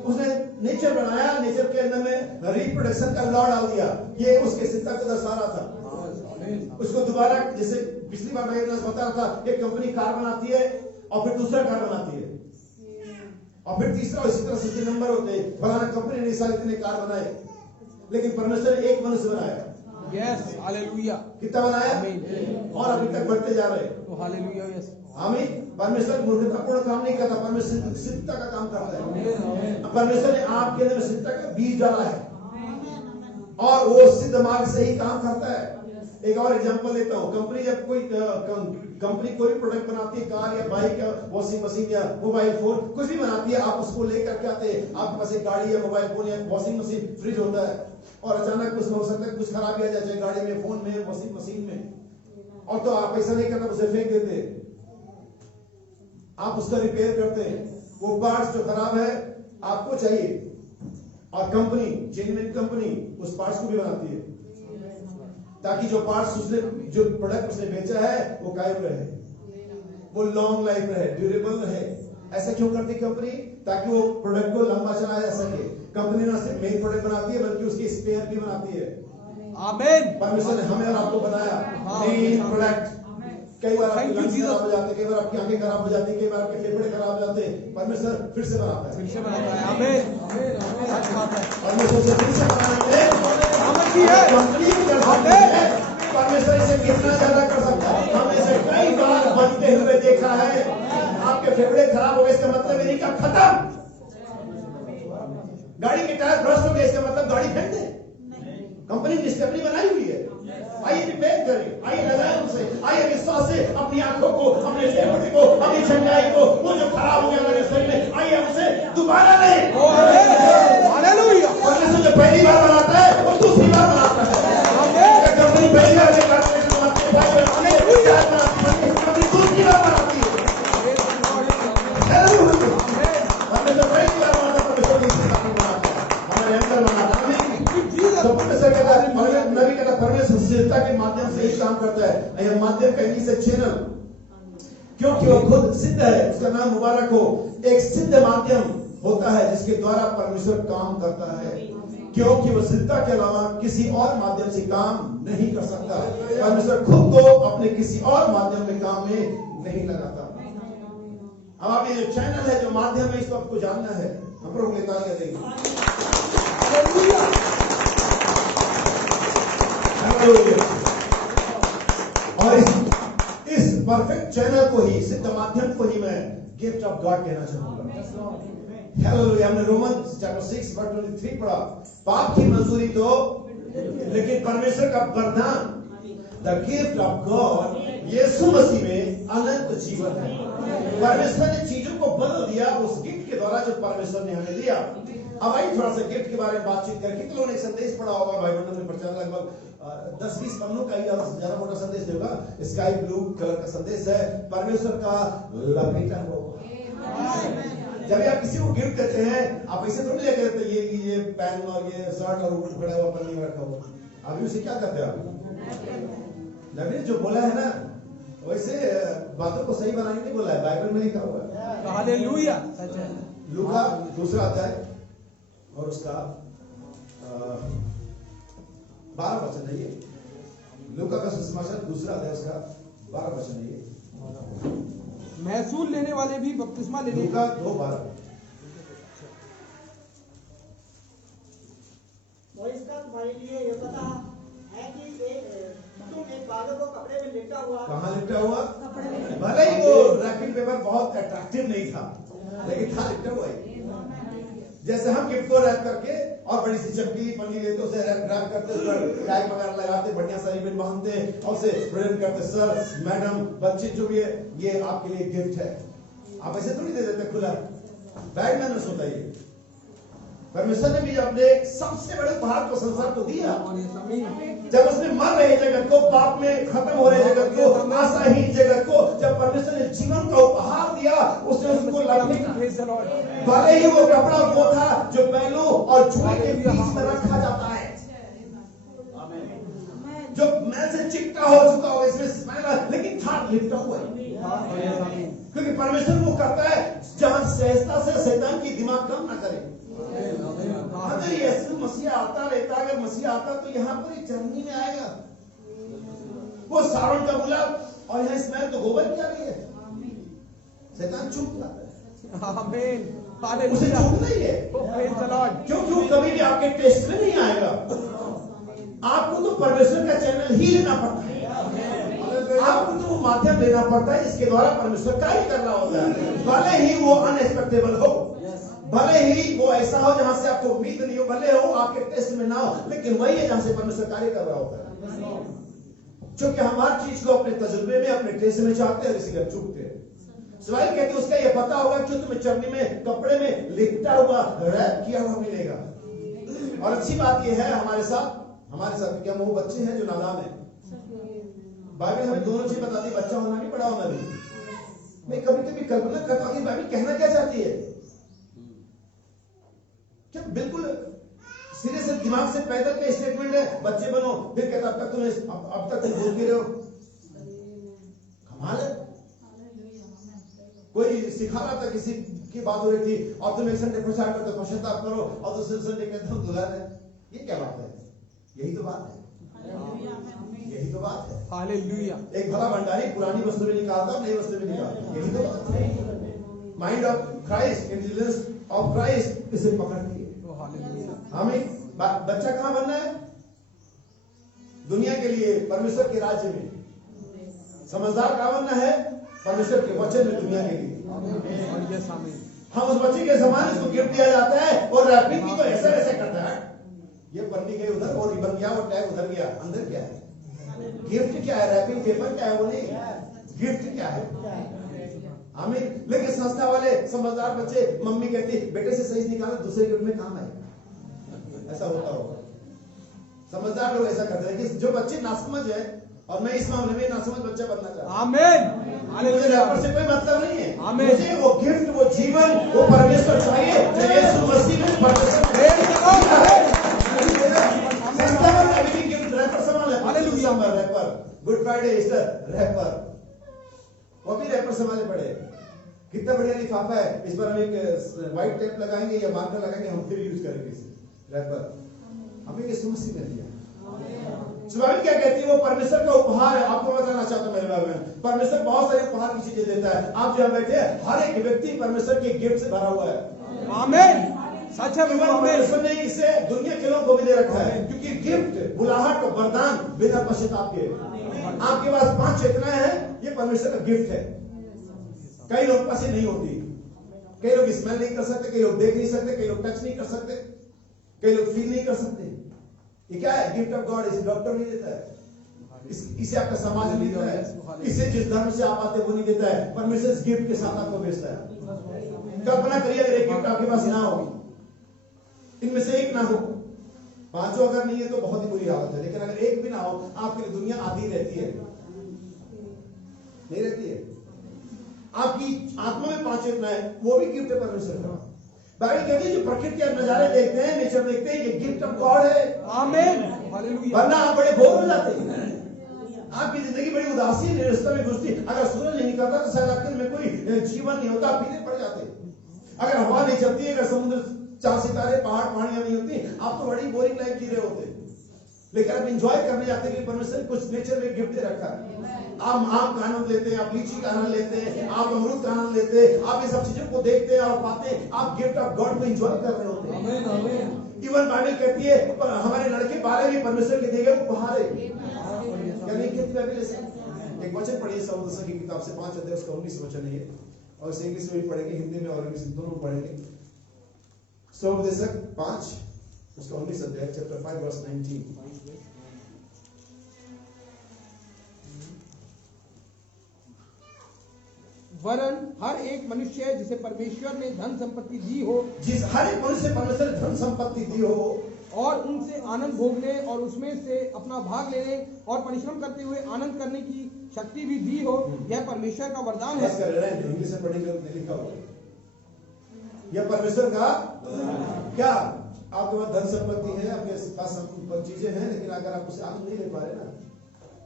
उसने नेचर बनाया, नेचर के अंदर में रिप्रोडक्शन का लॉ डाल दिया, ये उसके सिद्धता को दर्शा रहा था। उसको दोबारा, जैसे पिछली बार मैं बता रहा था, एक कंपनी कार बनाती है और फिर दूसरा कार बनाती है और फिर तीसरा, इसी तरह से नंबर होते हैं। फलाना कंपनी ने साल इतने कार बनाए, लेकिन परमेश्वर ने एक मनुष्य बनाया। Yes, hallelujah. कितना बनाया? और अभी तक बढ़ते जा रहे हैं। तो हालेलुया, यस, आमीन। परमेश्वर मूर्खतापूर्ण काम नहीं करता, परमेश्वर सिद्धता का काम करता है। परमेश्वर ने आपके अंदर सिद्धता का बीज डाला है और वो सिद्ध मार्ग से ही काम करता है। एक और एग्जांपल लेता हूँ। कंपनी जब कोई कोई प्रोडक्ट बनाती है, कार या बाइक या वॉशिंग मशीन या मोबाइल फोन, कुछ भी बनाती है, आप उसको लेकर के आते हैं। आपके पास एक गाड़ी या मोबाइल फोन या वॉशिंग मशीन, फ्रिज होता है, और अचानक कुछ हो सकता है, कुछ खराबी आ जाए गाड़ी में, फोन में, वॉशिंग मशीन में, और तो आप ऐसा नहीं करते, उसे फेंक देते, आप उसका रिपेयर करते हैं। वो पार्ट्स जो खराब है आपको चाहिए, और कंपनी, जेन्युइन कंपनी उस पार्ट्स को भी बनाती है, ताकि जो पार्ट्स उसने, जो प्रोडक्ट उसने बेचा है वो कायम रहे, वो लॉन्ग लाइफ रहे, ड्यूरेबल रहे। ऐसा क्यों करती कंपनी? ताकि वो प्रोडक्ट को लंबा चलाया जा सके। कंपनी ना सिर्फ मेन प्रोडक्ट बनाती है, बल्कि उसके स्पेयर भी बनाती है। आमीन। परमेश्वर ने हमें और आपको बनाया मेन प्रोडक्ट। कई बार आपकी लंग्स खराब हो जाते हैं, कई बार आपकी आंखें खराब हो जाती है, कई बार आपके फेफड़े खराब हो जाते हैं, परमेश्वर फिर से बनाता है, फिर से बनाता है। आमीन, सच बात है। परमेश्वर से फिर से बनाने आमीन है, कंप्लीट कर सकते हैं। परमेश्वर इसे कितना ज्यादा कर सकता है। हमने इसे कई बार बनते हुए देखा है। आपके फेफड़े खराब हो गए, इसका मतलब ये नहीं कि खत्म। गाड़ी के टायर ब्रस्ट हो गए, इसका मतलब गाड़ी फेंक दे। कंपनी ने स्टेपनी बनाई हुई है। आइए रिपेयर करें, आइए लगाएं उसे, आइए विश्वास से अपनी आंखों को, अपने फेफड़े को, अपनी छंगाई को, वो जो खराब हो गया हमारे शरीर में, आइए उसे दोबारा लें। हालेलुया। परमेश्वर जो पहली बार बनाता है वो दूसरी बार बनाता है। कंपनी पहली बार बनाती है, कंपनी दूसरी बार बनाती है। परमेश्वर पहली बार बनाता है, परमेश्वर दूसरी बार बनाता है, हमारे अंदर बनाता है। तो परमेश्वर कहता है, नबी कहता है, परमेश्वर सिद्धता के माध्यम से ही काम करता है। यह माध्यम का इंग्लिश है चैनल, क्योंकि वो खुद सिद्ध है। उसका नाम मुबारक हो। एक सिद्ध माध्यम होता है जिसके द्वारा परमेश्वर काम करता है, क्योंकि वो सिद्धता के अलावा किसी और माध्यम से काम नहीं कर सकता। परमेश्वर खुद को अपने किसी और माध्यम में काम में नहीं लगाता। अब आप ये जो चैनल है, जो माध्यम है, इसको आपको जानना है। हम प्रभु के तालियां देंगे। और इस परफेक्ट चैनल को ही, सिद्ध माध्यम को ही मैं गिफ्ट ऑफ गॉड कहना चाहूंगा। हालेलुया। हमने रोमन्स चैप्टर 6 वर्स 23 पढ़ा। पाप की मंजूरी तो, लेकिन परमेश्वर का वरदान, द गिफ्ट ऑफ गॉड, यीशु मसीह में अनंत जीवन है। परमेश्वर ने चीजों को बदल दिया उस गिफ्ट के द्वारा जो परमेश्वर ने हमें दिया। अब आइए थोड़ा सा गिफ्ट के बारे में बातचीत करें। कितने लोगों ने संदेश पढ़ा होगा बाइबल में? प्रचार लगभग 10-20 पन्नों का ही ज्यादा मोटा संदेश होगा। स्काई ब्लू कलर का संदेश है, परमेश्वर का लपेटा हुआ। जब आप किसी को गिफ्ट देते हैं, आप ऐसे थोड़ी लेकर देते, ये पैन और ये शर्ट और ऊपर खड़ा हुआ पन्नी में रखा हुआ। अभी उसे क्या करते हैं आप? नबी ने जो बोला है ना, वैसे बातों को सही बनाने नहीं बोला है, बाइबल में लिखा हुआ है। हालेलुया, सच है। लूका 2 अध्याय और उसका 12 वचन है ये। लूका का सुसमाचार 2 अध्याय उसका 12 वचन है ये। महसूल लेने वाले भी बपतिस्मा लेने, लूका 2:12। और इसका तुम्हारे लिए ये पता है कि तुम एक बालक को कपड़े में लिपटा हुआ, कहाँ लिपटा हुआ? भले ही वो रैपिंग पेपर बहुत अट्रैक्टिव नहीं था, लेकिन था लिपटा हुआ ही। जैसे हम गिफ्ट को रैप करके और बड़ी सी चमकीली पन्नी लेते उसे रैप करते, उस पर टैग वगैरह लगाते, बढ़िया सा रिबन बांधते और उसे प्रेजेंट करते, सर मैडम बच्चे जो भी है ये आपके लिए गिफ्ट है। आप ऐसे थोड़ी दे देते खुला, बैड मैनर्स होता है। परमेश्वर ने भी अपने सबसे बड़े उपहार को संसार को दिया। जब उसने मर रहे जगत को, पाप में खत्म हो रहे जगत को, आशाहीन जगत को, जब परमेश्वर ने जीवन का उपहार दिया, उसने उसको लपेटा। भले ही वो कपड़ा वो था जो बैलों और जुए के बीच में रखा जाता है, जो मैल से चिपटा हो चुका हो, इसमें स्मेल, लेकिन था लिपटा हुआ है। क्योंकि परमेश्वर वो करता है जहां सहजता से शैतान की दिमाग काम ना करे। अगर यीशु मसीह आता रहता, अगर मसीह आता तो यहाँ पर एक जर्नी में आएगा। वो सावन का गुलाब और यहाँ स्मेल तो गोबर की आ रही है। शैतान चुप जाता है, आमीन, उसे चुप नहीं है, क्योंकि वो कभी भी आपके टेस्ट में नहीं आएगा। आपको तो परमेश्वर का चैनल ही लेना पड़ता है, आपको तो वो माध्यम लेना पड़ता है जिसके द्वारा परमेश्वर कार्य कर रहा होता है। भले ही वो अनएक्सपेक्टेबल हो, भले ही वो ऐसा हो जहां से आपको उम्मीद नहीं हो, भले हो आपके टेस्ट में ना हो, लेकिन वही है जहां से परमेश्वर कार्य कर रहा होता है। क्योंकि हम हर चीज को अपने तजुर्बे में, अपने टेस्ट में चाहते हैं, इसीलिए चूकते हैं। सवाल कहते उसका ये पता होगा कि तुम्हें चरनी में कपड़े में लिपटा हुआ, रैप किया हुआ मिलेगा। और अच्छी बात यह है हमारे साथ कि हम वो बच्चे हैं जो नादान है। बाइबल हमें दोनों चीज बताती है, बच्चा होना भी, बड़ा होना भी। मैं कभी कभी कल्पना करता हूं कि बाइबल कहना क्या चाहती है। क्या बिल्कुल सीधे से दिमाग से पैदल का स्टेटमेंट है, बच्चे बनो, फिर कहता अब तक तुम बोल के रहे हो। कमाल है। कोई सिखा रहा था, किसी की बात हो रही थी और तुम एक संडे प्रचार करते, पश्चाताप करो, और दूसरे संडे कहते हो दुल्हन है। ये क्या बात है? यही तो बात है, यही तो बात है। हालेलुया। एक भला भंडारी पुरानी वस्तु में निकालता, नई वस्तु में निकालता, यही तो बात है। Mind of Christ, intelligence of Christ इसे पकड़ती है। हमें बच्चा कहां बनना है? दुनिया के लिए, परमेश्वर के राज्य में। समझदार कहां बनना है? परमेश्वर के वचन में, दुनिया के लिए। हम उस बच्चे के समान इसको गिफ्ट दिया जाता है, और रैपिंग की तो ऐसा ऐसे करता है, ये पन्नी गई उधर, और रिबन गया, और टैग उधर गया, अंदर क्या है? गिफ्ट क्या है? रैपिंग पेपर क्या है? वो नहीं, गिफ्ट क्या है? आमीन। लेकिन संस्था वाले समझदार बच्चे, मम्मी कहती बेटे से सही निकालो, दूसरे गिफ्ट में काम आएगा। ऐसा होता होगा। समझदार लोग ऐसा करते हैं कि जो बच्चे नासमझ है, और मैं इस मामले में नासमझ बच्चा बनना चाहता हूं। आमीन। मुझे रैपर से कोई मतलब नहीं है। आमीन। मुझे वो गिफ्ट, वो जीवन, वो परमेश्वर चाहिए जो यीशु मसीह में परमेश्वर wrapper, Good Friday, Easter wrapper, वो भी रैपर संभाले पड़े। कितना बढ़िया लिफाफा है, इस पर हम एक व्हाइट टेप लगाएंगे या मार्कर लगाएंगे, हम फिर यूज करेंगे इसे। रैपर हमें यीशु मसीह ने दिया। बाइबल क्या कहती है? वो परमेश्वर का उपहार है। आपको बताना चाहता हूं मेरे बारे में, परमेश्वर बहुत सारे उपहार की चीजें देता है। आप जहां बैठे हैं, हर एक व्यक्ति परमेश्वर के गिफ्ट से भरा हुआ है। आमीन। सच है। परमेश्वर ने इसे दुनिया के लोगों को भी दे रखा है, क्योंकि गिफ्ट, बुलाहट और वरदान बिना पश्चाताप के। आपके पास 5 चेतनाएं हैं, ये परमेश्वर का गिफ्ट है। कई लोग पास नहीं होती, कई लोग स्मेल नहीं कर सकते, कई लोग देख नहीं सकते, कई लोग टच नहीं कर सकते, कई लोग फील नहीं कर सकते। ये क्या है? Gift of God. इसे डॉक्टर नहीं देता है, इसे आपका समाज नहीं देता है, इसे जिस धर्म से आप आते वो नहीं देता है। परमेश्वर इस गिफ्ट के साथ आपको भेजता है। कल्पना करिए अगर एक गिफ्ट आपके पास ना हो, इनमें से एक ना हो, 5 अगर नहीं है तो बहुत ही बुरी हालत है, लेकिन अगर एक भी ना हो, आपके लिए दुनिया आधी रहती है, नहीं रहती है। आपकी आत्मा में 5 चेतना है, वो भी गिफ्ट है परमेश्वर का। बाइबल कहती है जो प्रकृति के नजारे देखते हैं, नेचर देखते हैं, ये गिफ्ट ऑफ गॉड है। आमीन। हालेलुया। वरना आप बड़े बोर हो जाते हैं, आपकी जिंदगी बड़ी उदासी निरस्ता में घुसती। अगर सूरज नहीं निकलता तो शायद आपके में कोई जीवन नहीं होता, पीले पड़ जाते। अगर हवा नहीं चलती, अगर समुद्र, 4 सितारे, पहाड़, पहाड़ियां नहीं होती, आप तो बड़ी बोरिंग लाइफ जी रहे होते। लेकिन आप इंजॉय करने जाते हैं कि परमेश्वर ने कुछ नेचर में गिफ्ट दे रखा है। आप आम का आनंद लेते हैं, आप लीची का आनंद लेते हैं, आप अमरूद का आनंद लेते हैं, आप ये सब चीजों को देखते हैं और पाते हैं, आप गिफ्ट ऑफ गॉड को एंजॉय कर रहे होते हैं। इवन बाइबल कहती है पर हमारे लड़के बारे भी परमेश्वर के दिए गए उपहार है। क्या नहीं कहती बाइबल ऐसे? एक वचन पढ़िए सौदसा की किताब से 5 अध्याय उसका 19 वचन है ये, और इसे इंग्लिश में भी पढ़ेंगे, हिंदी में और इंग्लिश में दोनों पढ़ेंगे। सौदसा 5 उसका 19 अध्याय चैप्टर 5 वर्स 19। वरन हर एक मनुष्य जिसे परमेश्वर ने धन संपत्ति दी हो, जिस हर एक मनुष्य परमेश्वर ने धन संपत्ति दी हो और उनसे आनंद भोगने और उसमें से अपना भाग लेने और परिश्रम करते हुए आनंद करने की शक्ति भी दी हो, यह परमेश्वर का वरदान है। इंग्लिश में पढ़ेंगे तो लिखा हो, यह परमेश्वर का क्या? आपके पास धन संपत्ति है, आपके पास सब चीजें हैं, लेकिन अगर आप उसे आनंद नहीं ले पा रहे ना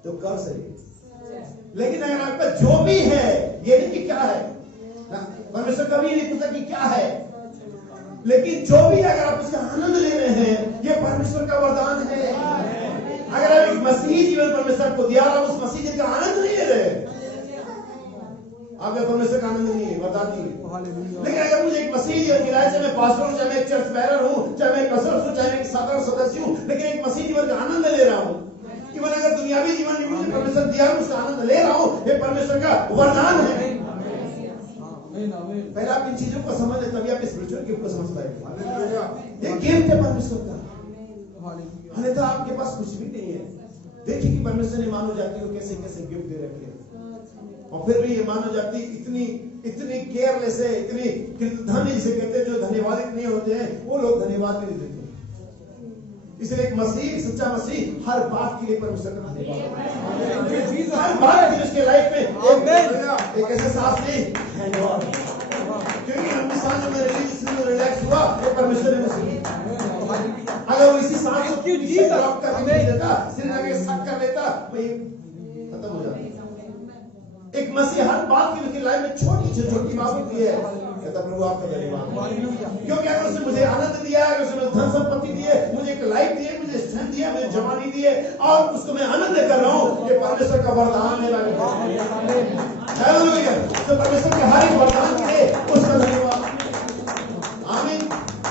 तो कर सही। लेकिन अगर आपका जो भी है, ये नहीं कि क्या है, परमेश्वर कभी नहीं पूछता कि क्या है, लेकिन जो भी अगर आप उसका आनंद ले रहे हैं, ये परमेश्वर का वरदान है। अगर आप एक मसीही जीवन परमेश्वर को दिया और आप उस मसीही जीवन का आनंद नहीं ले रहे, आपका परमेश्वर का आनंद नहीं है, वरदान नहीं है। लेकिन अगर मुझे एक मसीही जीवन मिला है, चाहे मैं पास्टर हूं, चाहे मैं एक चर्च बैरर हूं, चाहे मैं एक कसर हूं, चाहे मैं एक साधारण सदस्य हूं, लेकिन एक मसीही जीवन का आनंद ले रहा हूं, इवन अगर दुनियावी जीवन में मुझे परमेश्वर दिया है, उसका आनंद ले रहा हूं, ये परमेश्वर का वरदान है। पहले आप इन चीजों को समझ लें, तभी आप स्पिरिचुअल गिफ्ट को समझ पाएंगे। ये गिफ्ट है परमेश्वर का, अन्यथा आपके पास कुछ भी नहीं है। देखिए कि परमेश्वर ने मानव जाति को कैसे कैसे गिफ्ट दे रखे हैं, और फिर भी ये मानव जाति इतनी केयरलेस है, इतनी कृतज्ञ जिसे कहते हैं, जो धन्यवादित नहीं होते हैं, वो लोग धन्यवाद नहीं देते। इसलिए एक मसीह, सच्चा मसीह हर बात के लिए परमेश्वर का धन्यवाद, हर बात के लिए उसके लाइफ में एक ऐसे सांस ली, धन्यवाद, क्योंकि लंबी सांस जब मैं रिलैक्स हुआ, ये परमेश्वर ने मुझे, अगर वो इसी सांस को ड्रॉप करके नहीं देता, सिर लगे सक कर लेता, मैं खत्म हो जाता। एक मसीह हर बात के लिए लाइफ में छोटी से छोटी बात होती है, कहता प्रभु आपका धन्यवाद, क्योंकि अगर उसने मुझे आनंद दिया, अगर उसने मुझे धन संपत्ति दी है, मुझे एक लाइफ दी है, मुझे स्ट्रेंथ दिया, मुझे जवानी दी है, और उसको मैं आनंद कर रहा हूँ, ये परमेश्वर का वरदान है। हालेलुया। तो परमेश्वर के हर एक वरदान के लिए उसका धन्यवाद। आमीन।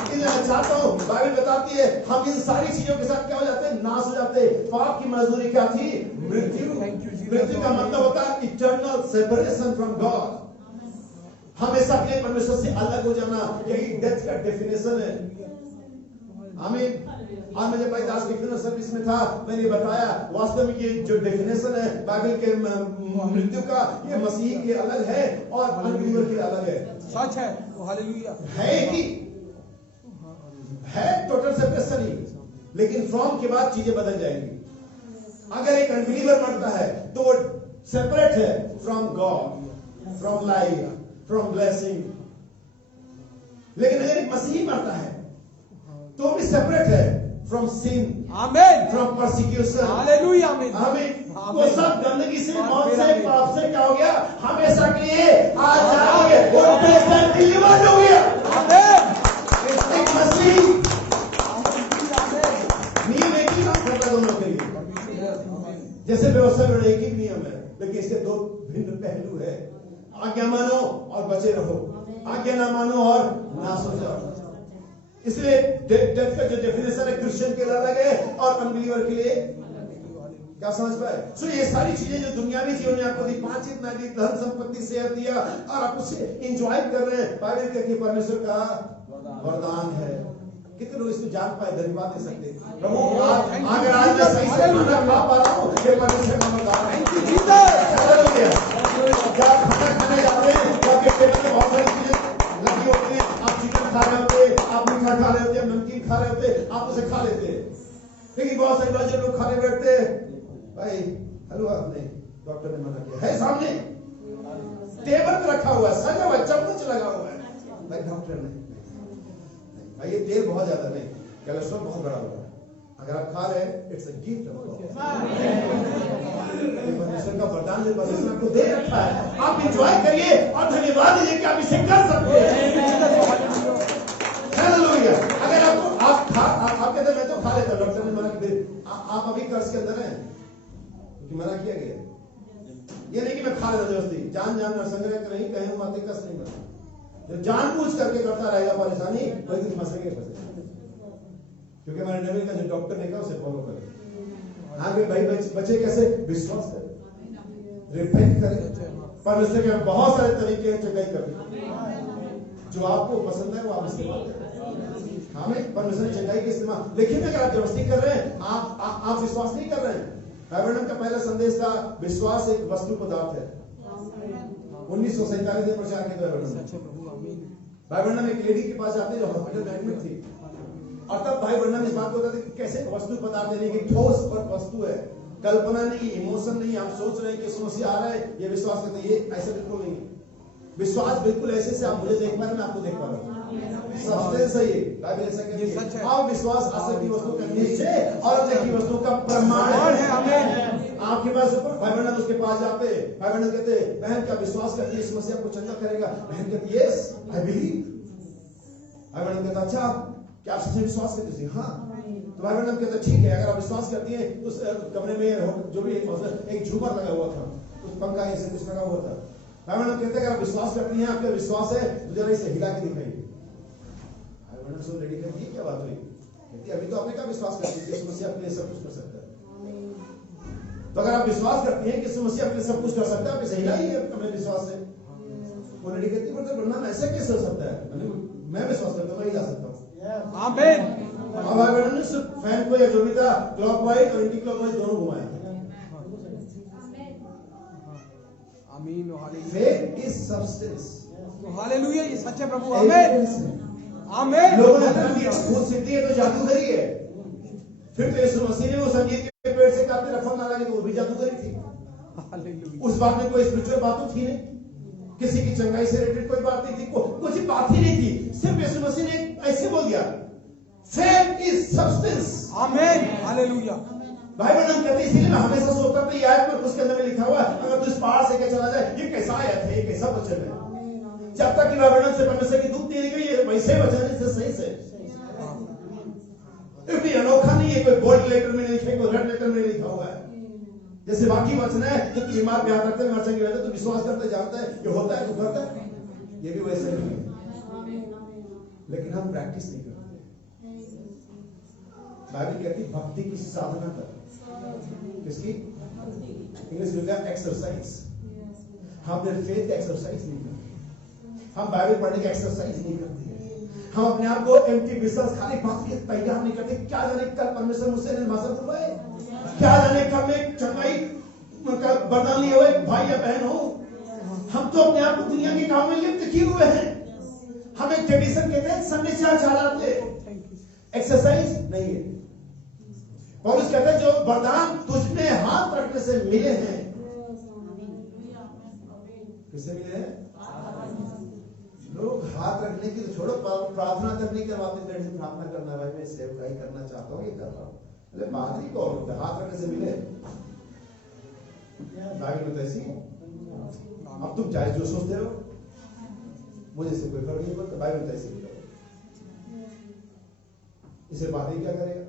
इसलिए मैं चाहता हूँ, बाइबल बताती है हम इन सारी चीजों के साथ क्या हो जाते हैं, नाश हो जाते हैं। पाप की मजदूरी क्या थी? मृत्यु। मृत्यु का मतलब होता है इटर्नल सेपरेशन फ्रॉम गॉड, हमेशा के लिए परमेश्वर से अलग हो जाना, यही डेथ का डेफिनेशन है। आमीन। आज मैं जब भाई दास डिफिनेशन सर्विस में था, मैंने बताया वास्तव में ये जो डेफिनेशन है बाइबल के मृत्यु का, ये मसीह के अलग है और अनबिलीवर के अलग है। सच है, हालेलुया। है कि है टोटल सेपरेशन ही, लेकिन फ्रॉम के बाद चीजें बदल जाएंगी। अगर एक अनबिलीवर मरता है तो वो सेपरेट है from God, from life, from blessing. लेकिन अगर एक मसीही मरता है तो भी सेपरेट है फ्रॉम सिन, आमीन, फ्रॉम परसिक्यूशन, हालेलुया, आमीन, आमीन। वो सब गंदगी से, मौत से, पाप से क्या हो गया, हमेशा के लिए आज जाओगे, वो ब्लेस्ड डिलीवर्ड हो गया। आमीन। एक मसीही नियम एक ही करता दोनों के लिए, जैसे व्यवस्था में एक ही नियम है, लेकिन इसके दो भिन्न पहलू है। आज्ञा मानो और बचे रहो, आज्ञा ना मानो और नाश हो जाओ। इसलिए डेथ का जो डेफिनेशन है क्रिश्चियन के लिए अलग है और अनबिलीवर के लिए, क्या समझ पाए? सो ये सारी चीजें जो दुनियावी जीवन में आपको दी, 5 इतना दी, धन संपत्ति सेहत दिया, और आप उसे एंजॉय कर रहे हैं, बाइबल कहती है परमेश्वर का वरदान है। कितने लोग इसको जान पाए, धन्यवाद दे सकते हैं। प्रभु अगर आज मैं सही से खाना खा पा रहा हूँ, ये परमेश्वर का वरदान है। क्या खाना खाने जाते हैं, आपके टेबल पे बहुत सारी चीजें लगी होती हैं, आप चिकन खा रहे होते, आप मीठा खा रहे होते, नमकीन खा रहे होते, आप उसे खा लेते हैं। लेकिन बहुत सारी बार जब लोग खाने बैठते हैं, भाई हलवा नहीं, डॉक्टर ने मना किया है, सामने टेबल पे रखा हुआ है, सजा हुआ है, चम्मच लगा हुआ है, भाई डॉक्टर ने भाई ये तेल बहुत ज्यादा नहीं, कोलेस्ट्रॉल बहुत बड़ा हुआ है, अगर आप खा रहे हैं it's a gift of God. परमेश्वर का वरदान जो परमेश्वर आपको दे रखा है, आप एंजॉय करिए और धन्यवाद दीजिए कि आप इसे कर सकते हैं। हालेलुया। अगर आप कहते मैं तो खा लेता, डॉक्टर ने मना किया, आप क्योंकि मना किया गया। ये नहीं कि मैं खा लेता जबरदस्ती, जान संग्रह कर नहीं कहीं माते कस नहीं बना। जो जानबूझ करके करता रहेगा परेशानी, वही कुछ फंसेंगे। क्योंकि हमारे नबी का जो डॉक्टर ने कहा उसे फॉलो करें। आगे भाई बचे कैसे? विश्वास करें, रिपेंट करें। परमेश्वर के बहुत सारे तरीके हैं चंगाई करने, जो आपको पसंद है वो आप इस्तेमाल करें। हमें परमेश्वर चंगाई के इस्तेमाल, लेकिन अगर आप जबरदस्ती कर रहे हैं, आप विश्वास नहीं कर रहे हैं। बाइबल का पहला संदेश था विश्वास एक वस्तु पदार्थ है। 1947 में प्रचार किया भाई वर्णम एक लेडी के पास जाते जो हॉस्पिटल में एडमिट थी, और तब भाई वर्णम इस बात को बताते कि कैसे वस्तु पदार्थ यानी कि ठोस पर वस्तु है, कल्पना नहीं, इमोशन नहीं, आप सोच रहे हैं कि समस्या आ रहा है, ये विश्वास करते हैं, ये ऐसा बिल्कुल नहीं है। विश्वास बिल्कुल ऐसे से आप मुझे देख पा रहे हैं, मैं आपको देख पा रहा हूँ, सबसे सही है। बाइबल ऐसा कहती है, आप विश्वास आसक्ति वस्तु का निश्चय और अनदेखी वस्तु का प्रमाण है। हमें आपके पास भाई बहन उसके पास जाते, भाई बहन कहते बहन का विश्वास करती है इस समस्या को चंगा करेगा, बहन कहती यस आई बिलीव। भाई बहन कहता अच्छा क्या आप सच में विश्वास करती है? हाँ। तो भाई बहन कहता ठीक है, अगर आप विश्वास करती हैं तो उस कमरे में जो भी एक झूमर लगा हुआ था, कुछ पंखा ऐसे कुछ लगा हुआ था। भाई बहन कहते अगर आप विश्वास करती हैं, आपका विश्वास है तो जरा इसे हिला के दिखाइए। भाई बहन सुन लेडी कहती क्या बात हुई? कहती अभी तो आपने क्या विश्वास करती है समस्या आपके लिए सब कुछ कर सकता है। तो अगर आप विश्वास करती हैं कि समस्या आपके लिए सब कुछ कर सकता है, आप इसे हिलाइए अपने विश्वास से। वो लेडी कहती मतलब वर्णन ऐसे कैसे हो सकता है? मैं विश्वास करता हूँ, मैं हिला सकता हूँ। आमीन। अब भाई बहन ने सिर्फ फैन को या जो भी था क्लॉकवाइज और एंटी क्लॉकवाइज दोनों घुमाया। आमीन। Faith is substance. हालेलुया, ये सच्चे प्रभु। आमीन आमीन। लोगों ने कहा कि भूत सिद्धि है तो जादूगरी है, फिर तो यीशु मसीह ने वो संगीत के पेड़ से काटते रखा ना लगे तो वो भी जादूगरी थी। हालेलुया। उस बात में कोई स्पिरिचुअल बात तो थी नहीं, किसी की चंगाई से रिलेटेड कोई बात नहीं थी, कुछ बात ही नहीं थी, सिर्फ यीशु मसीह ने ऐसे बोल दिया फेथ इज सब्सटेंस। आमीन हालेलुया। भाई बहन कहते हैं इसीलिए मैं हमेशा सोचता था ये आयत में उसके अंदर में लिखा हुआ है अगर तू इस पहाड़ से के चला जाए, ये कैसा आयत है, ये कैसा वचन है। जब तक कि भाई बहन से परमेश्वर की दूत नहीं निकली, ये वैसे वचन है सही से, कोई अनोखा नहीं है, कोई बोल्ड लेटर में नहीं लिखा, कोई रेड लेटर में नहीं लिखा हुआ है। जैसे बाकी वचन है तो बीमार पे हाथ रखते हैं, मर जाएंगे तो विश्वास करते जानता है ये होता है तो करता है, ये भी वैसे नहीं है, लेकिन हम प्रैक्टिस नहीं करते। बाइबल कहती भक्ति की साधना कर, किसकी? इंग्लिश में क्या? एक्सरसाइज। हम फेथ एक्सरसाइज नहीं करते, हम बाइबल पढ़ने की एक्सरसाइज नहीं करते, हम अपने आप को एम्प्टी विश्वास खाली बात के तैयार नहीं करते। क्या जाने कल परमेश्वर मुझसे निर्भाषा करवाए, क्या जाने कल में चंगाई वरदान लिए हुए भाई या बहन हो। हम तो अपने आप को दुनिया के काम में लिप्त किए हुए हैं। हम एक ट्रेडिशन कहते हैं संडे चर्च चलाते, एक्सरसाइज नहीं है। पौलुस कहते हैं जो वरदान तुझमें हाथ रखने से मिले हैं, किससे मिले हैं? लोग हाथ रखने की तो छोड़ो, प्रार्थना करने के बाद प्रार्थना करना, भाई मैं सेवकाई करना चाहता हूँ, ये कर रहा हूँ, अरे बात ही कौन होता है? हाथ रखने से मिले बाइबल में तो ऐसी। अब तुम चाहे जो सोचते रहो, मुझे इससे कोई फर्क नहीं पड़ता, बाइबल तो ऐसी। इसे बात ही क्या करेगा?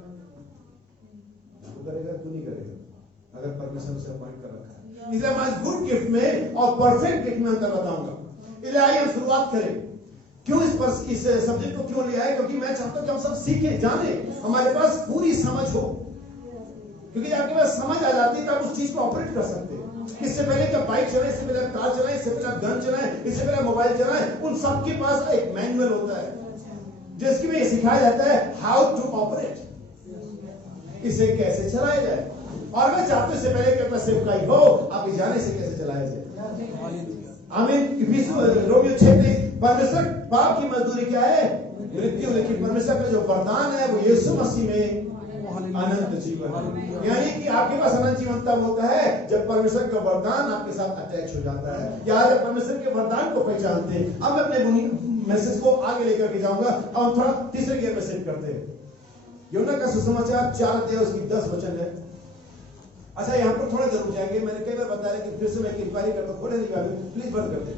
तू करेगा, तू नहीं करेगा, अगर परमेश्वर से अपॉइंट कर रखा है। इसलिए मैं गुड गिफ्ट में और परफेक्ट गिफ्ट में अंतर बताऊंगा। इसलिए आइए हम शुरुआत करें। क्यों इस सब्जेक्ट को क्यों लिया है? क्योंकि मैं चाहता हूं कि हम सब सीखें, जाने, हमारे पास पूरी समझ हो, क्योंकि आपके पास समझ आ जाती है तो आप उस चीज को ऑपरेट कर सकते हैं। इससे पहले कि कार चलाएं, इससे पहले कार चलाएं, इससे पहले गन चलाएं, इससे पहले मोबाइल चलाएं, उन सबके पास एक मैनुअल होता है जिसकी में सिखाया जाता है हाउ टू ऑपरेट, इसे कैसे चलाया जाए। और मैं चाहता हूं इससे पहले कि आपका सेवकाई हो, आप ये जाने से कैसे चलाया जाए। आमीन। रोमियो 6:23 परमेश्वर पाप की मजदूरी क्या है? मृत्यु, लेकिन परमेश्वर का जो वरदान है वो यीशु मसीह में अनंत जीवन है। यानी कि आपके पास अनंत जीवन तब होता है जब परमेश्वर का वरदान आपके साथ अटैच हो जाता है। या जब परमेश्वर के वरदान को पहचानते हैं। अब मैं अपने मैसेज को आगे लेकर के जाऊंगा। अब हम थोड़ा तीसरे गियर में सेट करते हैं। यूहन्ना का सुसमाचार 4 अध्याय उसकी 10 वचन है। अच्छा, यहाँ पर थोड़ा जरूर जाएंगे, मैंने कई बार बताया कि फिर से मैं इंक्वायरी करता हूँ, खोले नहीं, प्लीज बंद कर दे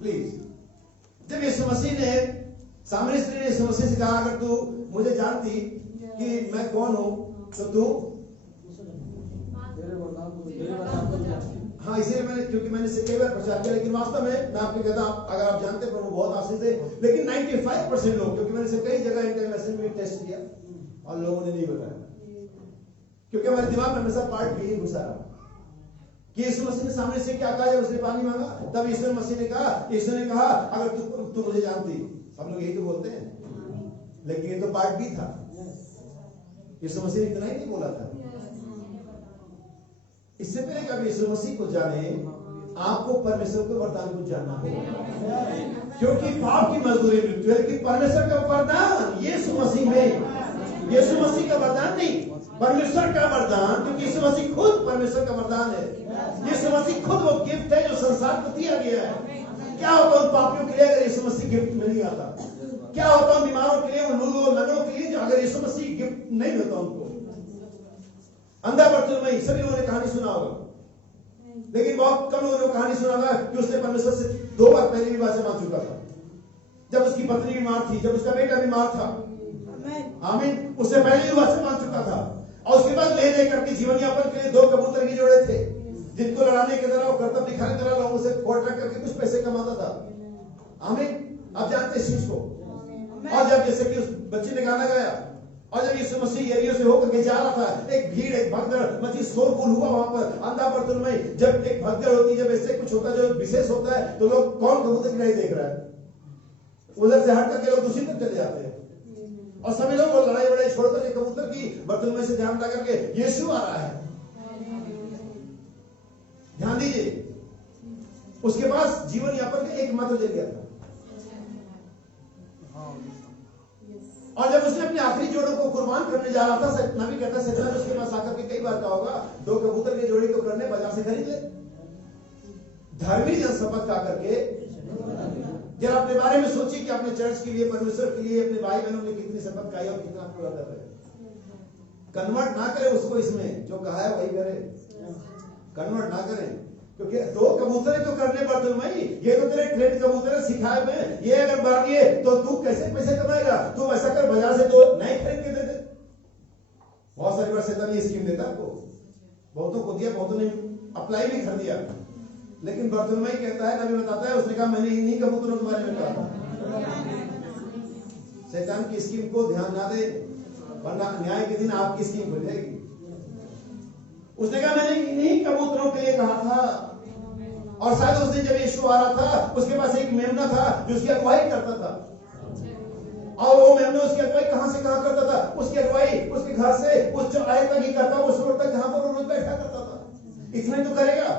प्लीज। जब यीशु मसीह ने सामरी स्त्री ने यीशु मसीह से कहा अगर तू मुझे जानती कि मैं कौन हूं तो तू हाँ, इसीलिए मैंने, क्योंकि मैंने इसे कई बार प्रचार किया, लेकिन वास्तव में मैं आपको कहता हूं, अगर आप जानते हैं प्रभु बहुत आशीष है, लेकिन 95% लोग, क्योंकि मैंने इसे कई जगह इंटरनेशनल में टेस्ट किया और लोगों ने नहीं बताया, क्योंकि हमारे दिमाग में हमेशा पार्ट भी घुसा रहा कि यीशु मसीह ने सामने से क्या कहा जब उसने पानी मांगा, तब यीशु मसीह ने कहा अगर तू मुझे जानती, हम लोग यही तो बोलते हैं, लेकिन ये तो पार्ट बी था। यीशु मसीह ने इतना ही नहीं बोला था। इससे पहले कभी यीशु मसीह को जाने, आपको परमेश्वर के वरदान को जानना होगा, क्योंकि पाप की मजदूरी मृत्यु है, लेकिन परमेश्वर का वरदान यीशु मसीह में, यीशु मसीह का वरदान नहीं, परमेश्वर का वरदान, क्योंकि यीशु मसीह खुद परमेश्वर का वरदान है। यीशु मसीह खुद वो गिफ्ट है जो संसार को दिया गया है। क्या होता उन पापियों के लिए अगर यीशु मसीह गिफ्ट नहीं आता? क्या होता उन बीमारों के लिए, उन लूलों लंगड़ों के लिए, जो अगर यीशु मसीह गिफ्ट नहीं मिलता उनको? अंधा बर्तिलमई, सभी लोगों ने कहानी सुना होगा, लेकिन बहुत कम लोगों ने कहानी सुना होगा कि उसने परमेश्वर से 2 बार पहले भी वाचा मांग चुका था। जब उसकी पत्नी बीमार थी, जब उसका बेटा बीमार था, आमीन, उससे पहले भी वाचा मांग चुका था। और उसके बाद ले लेकर के जीवन यापन के लिए 2 कबूतर की जोड़े थे, जिनको लड़ाने की तरह, कर्तव्य दिखाने की तरह लोगों से कॉन्ट्रैक्ट करके कुछ पैसे कमाता था। आमीन, आप जानते हैं इस चीज को। और जब जैसे कि उस बच्चे ने गाना गाया, और जब यीशु मसीह यरीहो से होकर के जा रहा था, एक भीड़, एक भगदड़ मची, शोरगुल हुआ वहां पर। अंधा बर्तिलमई, जब एक भगदड़ होती है, जब ऐसे कुछ होता है जो विशेष होता है, तो लोग कौन कबूतर की नहीं देख रहा है, उधर से हट करके लोग दूसरी तरफ चले जाते हैं, और सभी लोग लड़ाई वड़ाई छोड़ करके कबूतर की बर्तिलमई से ध्यान लगा करके यीशु आ रहा है। ध्यान दीजिए, उसके पास जीवन यापन का एकमात्र जरिया था। और जब उसने अपने आखिरी जोड़ों को कुर्बान करने जा रहा था, नबी कहता है शैतान उसके पास आकर के कई बार कहा होगा, 2 कबूतर की जोड़ी को करने बाजार से खरीद ले। धर्मी जन शपथ खा करके, जरा अपने बारे में सोचिए कि अपने चर्च के लिए, परमेश्वर के लिए, अपने भाई बहनों ने कितनी शपथ खाई और कितना पूरा कर रहे। कन्वर्ट ना करें उसको, इसमें जो कहा है वही करें, कन्वर्ट ना करें, क्योंकि 2 कबूतर तो करने बर्तिलमई, ये तो तेरे ट्रेंड कबूतर सिखाए हुए, ये अगर बाढ़ दिए तो तू कैसे पैसे कमाएगा? तू ऐसा कर, बाजार से 2 नए खरीद के दे दे। बहुत सारी बार शैतान ये स्कीम देता आपको, बहुतों को दिया, बहुतों ने अप्लाई भी कर दिया, लेकिन बर्तिलमई कहता है, नबी बताता है, उसने कहा मैंने इन्हीं कबूतरों के बारे में कहा था। शैतान की स्कीम को ध्यान ना दे, वरना न्याय के दिन आपकी स्कीम खुल जाएगी। उसने कहा मैंने इन्हीं कबूतरों के लिए कहा था। और शायद उस दिन जब यीशु आ रहा था, उसके पास एक मेमना था जो उसकी अगुवाई करता था, और वो मेमना उसकी अगुवाई कहां से कहां करता था? उसकी अगुवाई उसके घर से उस चौराहे तक ही करता, उस रोड तक जहां पर वो रोज बैठा करता था। इतना ही तो करेगा,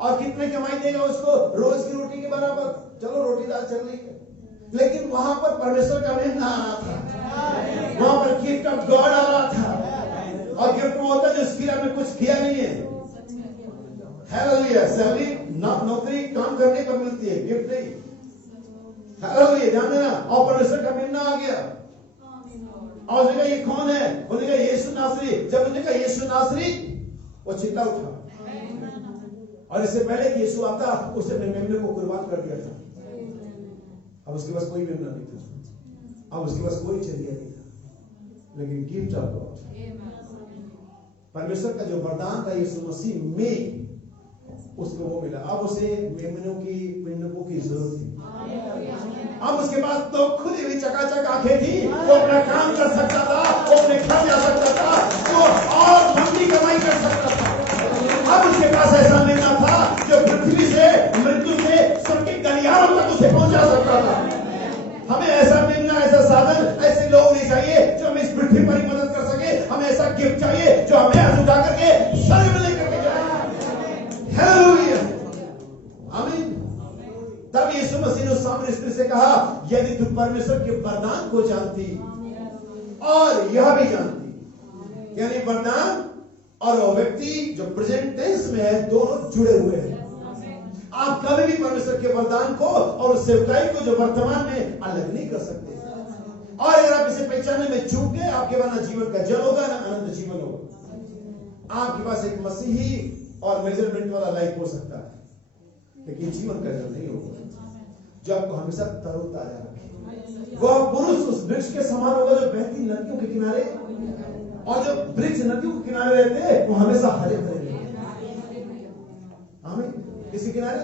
और कितने कमाई देगा उसको? रोज की रोटी के बराबर। चलो रोटी दाल चल रही है, लेकिन वहां पर परमेश्वर का मेमना आ रहा था, वहां पर गिफ्ट ऑफ गॉड आ रहा था। और गिफ्ट वो होता है जो स्किल में कुछ किया नहीं है। हालेलुया, सैलरी नौकरी काम करने पर मिलती है, गिफ्ट नहीं। हालेलुया, ध्यान देना। और परमेश्वर का मेमना आ गया, और उसने कहा ये कौन है? उन्होंने कहा यीशु नासरी। जब उन्होंने कहा यीशु नासरी, वो चिल्ला उठा। और इससे पहले कि यीशु आता, उसने अपने मेमने को कुर्बान कर दिया था। अब उसके पास कोई मेमना नहीं था, अब उसके पास कोई जरिया नहीं था, लेकिन गिफ्ट ऑफ गॉड, परमेश्वर का जो वरदान था यीशु मसीह में, उसको वो मिला। अब उसे मेमनों की, पिंडकों की जरूरत थी। अब उसके पास तो खुली हुई चकाचक आंखें थी, वो अपना काम कर सकता था, वो अपने घर जा सकता था, वो और लंबी कमाई कर सकता था। अब उसके पास ऐसा मेमना था जो पृथ्वी से, मृत्यु से, सबके गलियारों तक उसे पहुंचा सकता था। हमें ऐसा मेमना, ऐसा साधन, ऐसे लोग नहीं चाहिए जो हमें इस पृथ्वी पर ही मदद कर सके। हमें ऐसा गिफ्ट चाहिए जो हमें हाथ उठा करके सर में लेकर के जाए। हालेलुया, आमीन। तब यीशु मसीह ने उस सामने स्त्री से कहा, यदि तू परमेश्वर के वरदान को जानती और यह भी जानती, यानी वरदान और वो व्यक्ति जो प्रेजेंट टेंस में है, दोनों जुड़े हुए हैं। आप कभी भी परमेश्वर के वरदान को और उस सेवकाई को जो वर्तमान में अलग नहीं कर सकते। और अगर आप इसे पहचानने में चूक गए, आपके पास ना जीवन का जल होगा, ना अनंत जीवन होगा। आपके पास एक मसीही और मेजरमेंट वाला लाइफ हो सकता है, लेकिन जीवन का जल नहीं होगा जो आपको हमेशा तरोताजा रखे। वह पुरुष उस वृक्ष के समान होगा जो बहती नदियों के किनारे, और जो वृक्ष नदियों के किनारे रहते हैं वो हमेशा हरे भरे रहते हैं। किसके किनारे?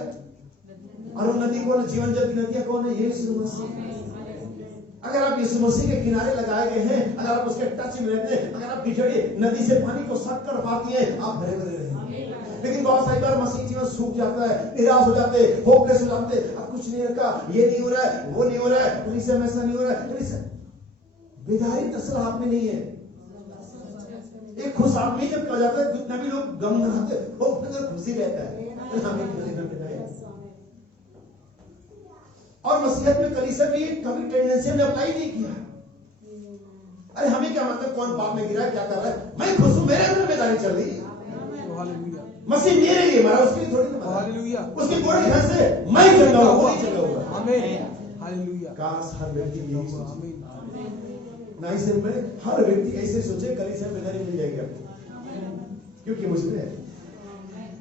और वो नदी कौन है? जीवन जल की नदियां कौन है? यीशु मसीह। अगर आप यीशु मसीह के किनारे लगाए गए हैं, अगर आप उसके टच में रहते हैं, अगर आपकी जड़ें नदी से पानी को सक कर पाती हैं, आप भरे भरे रहेंगे। लेकिन बहुत सारी बार मसीह जीवन सूख जाता है, निराश हो जाते हैं, होपलेस हो जाते हैं, अब कुछ नहीं रखा, ये नहीं हो रहा है, वो नहीं हो रहा है, पुलिस में ऐसा नहीं हो रहा है। बेदारी असल हाथ में नहीं है। एक खुश आदमी जब कहा जाता है, जितना भी लोग गम मनाते वो खुशी रहता है। और मसीहत में कलीसिया भी कभी टेंडेंसी ने अप्लाई नहीं किया। अरे हमें क्या मतलब कौन पाप में गिरा, क्या कर रहा है, मैं खुश हूं, मेरे अंदर बेदारी चल रही है। मसीह मेरे लिए मरा, उसके लिए थोड़ी ना मरा। उसकी बॉडी घर से मैं चंगा हूं, वो नहीं चंगा हुआ। हालेलुया। काश हर व्यक्ति यही सोचे, ना ही सिर्फ मैं, हर व्यक्ति ऐसे सोचे कलीसिया में बेदारी मिल जाएगी आपको, क्योंकि मुझमें है।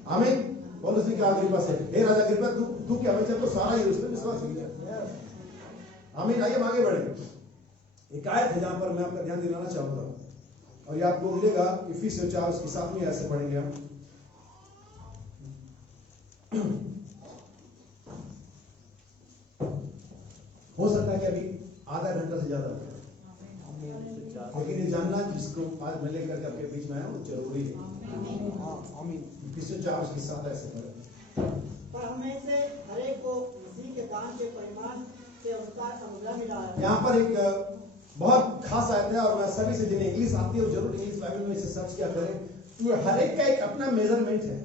आमीन। पौलुस ने कहा अग्रिप्पा से, हे राजा अग्रिप्पा, तू क्या बचा, तो सारा ही उसमें विश्वास किया। आमीन। आइए आगे बढ़े। एक आयत है जहां पर मैं आपका ध्यान दिलाना चाहूंगा, और ये आपको मिलेगा इफिसियों 4 उसकी 7वीं आयत से पढ़ेंगे हम। हो सकता है कि अभी आधा घंटा से ज्यादा हो, लेकिन ये जानना जिसको आज मैं लेकर के आपके बीच में आया, वो जरूरी है। इफिसियों 4 उसकी 7 आयत से पढ़ें। पर हमें से हर एक को मसीह के दान के परिमाण के अनुसार अनुग्रह मिला है। यहाँ पर एक बहुत खास आयत है, और मैं सभी से जिन्हें इंग्लिश आती है जरूर इंग्लिश बाइबल में इसे सर्च किया करें। हर एक का एक अपना मेजरमेंट है,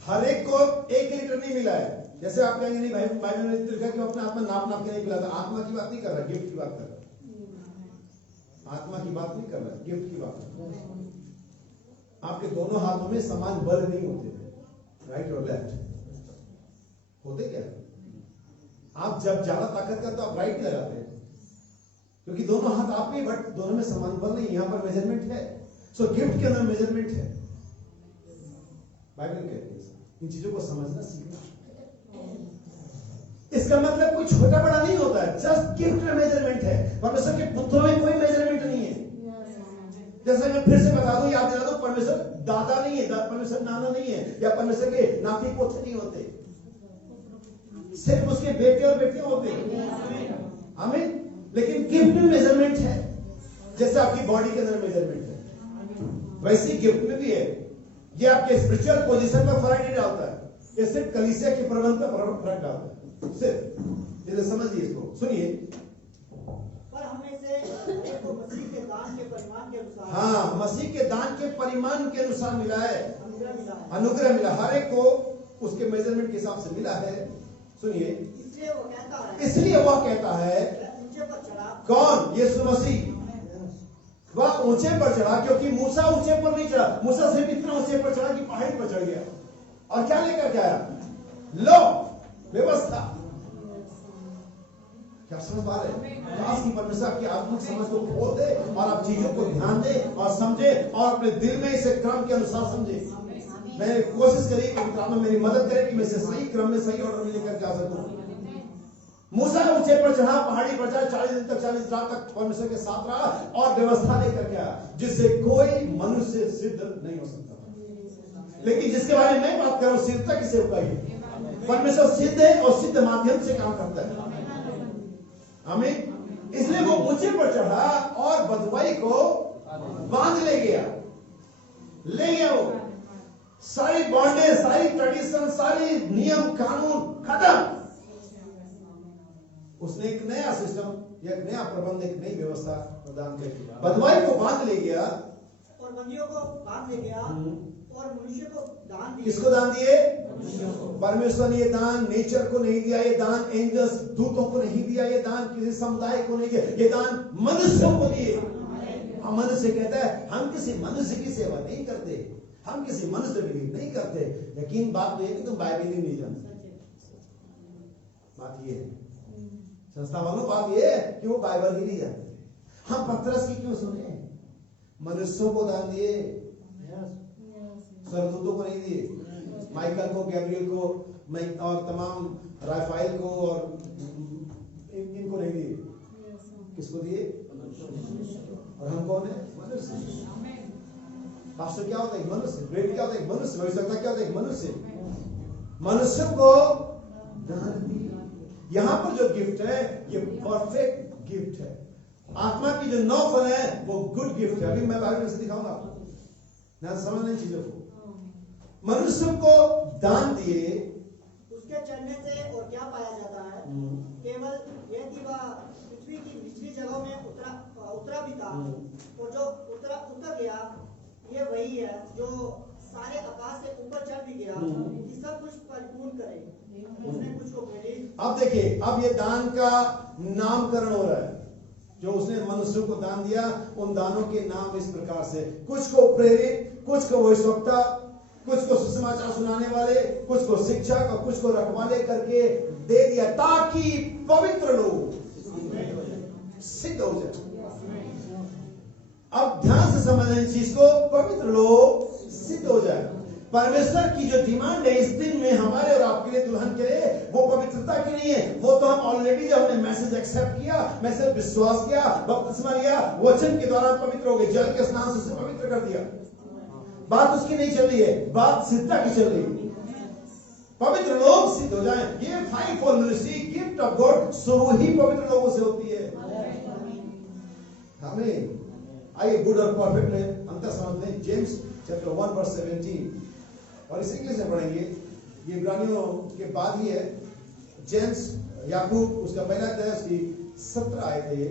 हर एक को 1 लीटर नहीं मिला है। जैसे आप कहेंगे नहीं भाई, बाइबल में लिखा कि वो अपना आत्मा नाप के नहीं मिला था। आत्मा की बात नहीं कर रहा, गिफ्ट की बात कर रहा है। आत्मा की बात नहीं कर रहा, गिफ्ट की बात कर रहा है। आपके दोनों हाथों में समान बल नहीं होते, राइट और लेफ्ट होते क्या? आप जब ज्यादा ताकत का तो आप राइट लगाते हैं, क्योंकि दोनों हाथ आप में, बट दोनों में समान बल नहीं। यहां पर मेजरमेंट है। सो गिफ्ट के अंदर मेजरमेंट है। बाइबल कहती है इन चीजों को समझना सीखना। इसका मतलब कोई छोटा बड़ा नहीं होता है, जस्ट गिफ्ट में मेजरमेंट है। परमेश्वर के पुत्रों में कोई मेजरमेंट नहीं है। जैसे मैं फिर से बता दूं, याद दिला दूं, परमेश्वर दादा नहीं है, परमेश्वर नाना नहीं है, या परमेश्वर के नाती पोते नहीं होते, सिर्फ उसके बेटे और बेटियां होते हैं। आमीन। लेकिन गिफ्ट में मेजरमेंट है। जैसे आपकी बॉडी के अंदर मेजरमेंट है, वैसे गिफ्ट में भी है। ये आपके स्पिरिचुअल पोजीशन पर फर्क नहीं डालता है, ये सिर्फ कलीसिया के प्रबंध पर फर्क डालता है। सिर्फ इसे समझिए, इसको सुनिए। पर हमें से हर एक को मसीह के दान के परिमाण के अनुसार, हाँ, मसीह के दान के परिमाण के अनुसार मिला है, अनुग्रह मिला है। अनुग्रह मिला। हर एक को उसके मेजरमेंट के हिसाब से मिला है। सुनिए, इसलिए वो कहता है, ऊंचे पर चढ़ा। कौन? यीशु मसीह। वह ऊंचे पर चढ़ा, क्योंकि मूसा ऊंचे पर नहीं चढ़ा। मूसा सिर्फ इतना ऊंचे पर चढ़ा कि पहाड़ी पर चढ़ गया, और क्या लेकर के आया? लो, व्यवस्था। क्या समझ पा रहे हैं? आज की परमेश्वर आपकी आत्मिक समझ को खोल दे, और आप चीजों को ध्यान दे और समझे, और अपने दिल में इसे क्रम के अनुसार समझे। मैंने कोशिश करी कि मेरी मदद करे कि मैं इसे सही क्रम में, सही ऑर्डर में लेकर के आ सकूं। मूसा ऊंचे पर चढ़ा, पहाड़ी पर चढ़ा, 40 दिन तक, 40 रात तक परमेश्वर के साथ रहा, और व्यवस्था लेकर के आया, जिससे कोई मनुष्य सिद्ध नहीं हो सकता। लेकिन जिसके बारे में मैं बात कर रहा हूं, सिद्धता किसे होगा? परमेश्वर सिद्ध है, और सिद्ध माध्यम से काम करता है। आमीन। इसलिए वो ऊंचे पर चढ़ा और बधुआई को बांध ले गया। वो सारी बॉन्डेज, सारी ट्रेडिशन, सारी नियम कानून खत्म। उसने एक नया सिस्टम, एक नया प्रबंध, एक नई व्यवस्था प्रदान की। बधुआई को बांध ले गया, और बंदियों को बांध ले गया, और मनुष्य को दान दिए। किसको दान दिए? परमेश्वर ने ये दान नेचर को नहीं दिया, ये दान एंजल्स दूतों को नहीं दिया, ये दान किसी समुदाय को नहीं दिया, ये दान मनुष्यों को दिए। हम मनुष्य कहता है, हम किसी मनुष्य की सेवा नहीं करते, हम किसी मनुष्य के लिए नहीं करते। यकीन बात तो ये कि तुम बाइबल ही नहीं जानते। बात ये है संस्था वालों, बात ये है कि वो बाइबल ही नहीं जानते। हम पतरस की क्यों सुने? मनुष्यों को दान दिए, स्वर्गदूतों को नहीं दिए। माइकल को, गैब्रियल को, और तमाम राफाइल को, और इनको नहीं दिए। किसको दिए? और हम कौन है? मनुष्य। पास्टर क्या होता है? एक मनुष्य। ब्रेड क्या होता है? एक मनुष्य। भविष्यवक्ता क्या होता है? एक मनुष्य। मनुष्य को दान दिए। यहां पर जो गिफ्ट है ये परफेक्ट गिफ्ट है। आत्मा की जो 9 फल है वो गुड गिफ्ट है। अभी मैं बाइबल से दिखाऊंगा आपको, ना समझ नहीं चीजों को। मनुष्य को दान दिए, उसके चढ़ने से और क्या पाया जाता है? केवल यह कि वह पृथ्वी की निचली जगहों में उतरा भी था, और जो उतर गया ये वही है जो सारे आकाश से ऊपर चढ़ भी गया कि सब कुछ परिपूर्ण करे। उसने कुछ को प्रेरित। अब देखिए, अब ये दान का नामकरण हो रहा है। जो उसने मनुष्य को दान दिया, उन दानों के नाम इस प्रकार से, कुछ को प्रेरित, कुछ को भविष्यवक्ता, कुछ को सुसमाचार सुनाने वाले, कुछ को शिक्षक और कुछ को रखवाले करके दे दिया, ताकि पवित्र लोग सिद्ध हो जाए। अब ध्यान से समझना इस चीज को, पवित्र लोग सिद्ध हो जाए। परमेश्वर की जो डिमांड है इस दिन में हमारे और आपके लिए, दुल्हन के लिए, वो पवित्रता की नहीं है। वो तो हम ऑलरेडी, जब हमने मैसेज एक्सेप्ट किया, मैसेज विश्वास किया, बपतिस्मा लिया, वचन के द्वारा पवित्र हो गए, जल के स्नान से उसे पवित्र कर दिया। बात उसकी नहीं चल रही है, बात सिद्धता की चल रही है। पवित्र लोग सिद्ध हो जाएं। ये 5-fold ministry, gift of God, शुरू ही पवित्र लोगों से होती है। हमें आइए गुड और परफेक्ट में अंतर समझते हैं। जेम्स चैप्टर 1 वर्स 17, और इस इंग्लिश में पढ़ेंगे, ये इब्रानियों के बाद ही है। जेम्स याकूब, उसका पहला अध्याय, उसकी 17 आयत है।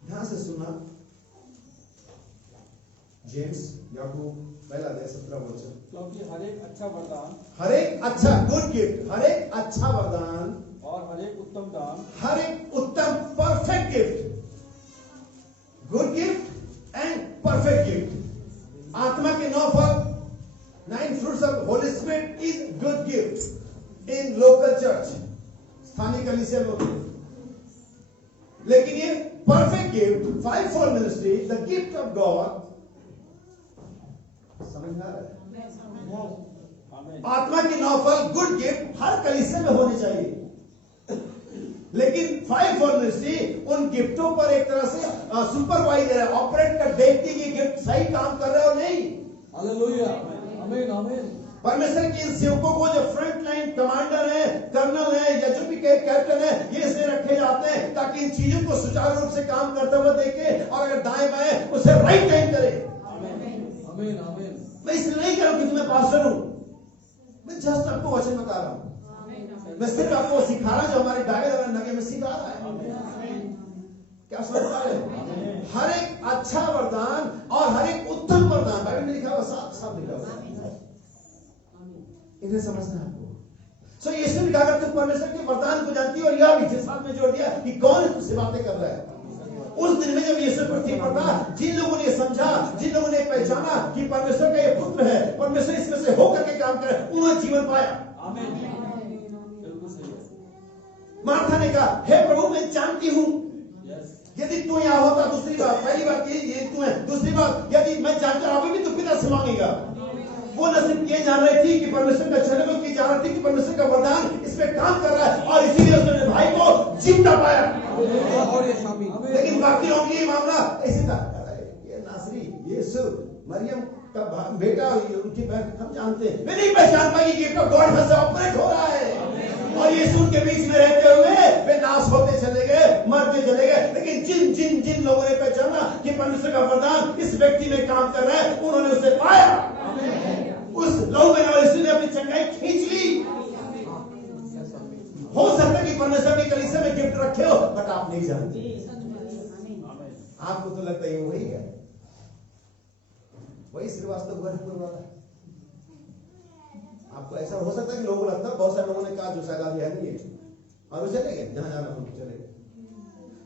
ध्यान से सुनना। जेम्स याकूब पहला अध्याय 17 वचन। क्योंकि हर एक अच्छा वरदान, हर एक अच्छा गुड गिफ्ट, हर एक अच्छा वरदान और हर एक उत्तम दान, हर एक उत्तम perfect gift, good gift and perfect gift, आत्मा के 9 फल, 9 fruits of Holy Spirit is good gift in local church, स्थानीय कलीसिया में। लेकिन ये perfect gift, 5-fold ministry, the gift of God, समझ में आ रहा है? आत्मा के 9 फल, गुड गिफ्ट हर कलीसिया में होने चाहिए। लेकिन 5-fold मिनिस्ट्री उन गिफ्टों पर एक तरह से सुपरवाइजर है, ऑपरेट कर, देखती कि गिफ्ट सही काम कर रहे हो नहीं। हालेलुया, आमीन आमीन। परमेश्वर के इन सेवकों को जो फ्रंट लाइन कमांडर है, कर्नल है, या जो भी कैप्टन है, ये इसलिए रखे जाते हैं ताकि इन चीजों को सुचारू रूप से काम करते हुए देखे, और अगर दाएं बाएं उसे राइट टाइम करे। आमीन आमीन। मैं इसलिए नहीं कह रहा हूं कि मैं पास्टर हूं, मैं जस्ट आपको वचन बता रहा हूं। मैं सिर्फ आपको सिखा रहा जो हमारी बाइबल और नगे में सिखा रहा है। क्या समझ पा रहे हैं? हर एक अच्छा वरदान और हर एक उत्तम वरदान, बाइबल में लिखा हुआ, साफ लिखा हुआ। इन्हें समझना है आपको। सो यीशु ने कहा अगर तुम परमेश्वर के वरदान को जानती हो, और यह भी साथ में जोड़ दिया कि कौन तुझसे बातें कर रहा है। उस दिन में जब यीशु पृथ्वी पर था, जिन लोगों ने समझा, जिन लोगों ने पहचाना कि परमेश्वर का ये पुत्र है, परमेश्वर इसमें से होकर के काम करे, उन्होंने जीवन पाया। मार्था ने कहा, हे प्रभु मैं जानती हूं यदि तू यहाँ होता, दूसरी बात, पहली बात ये तू है, दूसरी बात यदि मैं जानता अभी भी तू पिता से मांगेगा। वो न सिर्फ ये जान रही थी कि परमेश्वर का चलन को, की जान रही थी कि परमेश्वर का वरदान इस पे काम कर रहा है, और इसीलिए उसने भाई को जिंदा पाया। लेकिन बाकी लोगों की मामला ऐसे था, ये नासरी, यीशु, मरियम का बेटा, उनकी बहन, हम जानते हैं, वे नहीं पहचान पाई कि गिफ्ट ऑफ गॉड में से ऑपरेट हो रहा है। और यीशु उनके बीच में रहते हुए वे नाश होते चले गए, मरते चले गए। लेकिन जिन जिन जिन लोगों ने पहचाना कि परमेश्वर का वरदान इस व्यक्ति में काम कर रहा है, उन्होंने उसे पाया। उस लहू बहने वाले यीशु ने अपनी चंगाई खींच ली। हो सकता है कि परमेश्वर की कलीसिया में गिफ्ट रखे हो, बट आप नहीं जानते। आपको तो लगता है वही है, वही श्रीवास्तव गोरखपुर वाला है। आपको ऐसा हो सकता है कि लोगों को लगता है, बहुत सारे लोगों ने कहा जो शायद अभी है नहीं है, और वो चले गए जहां जाना उनको चले गए।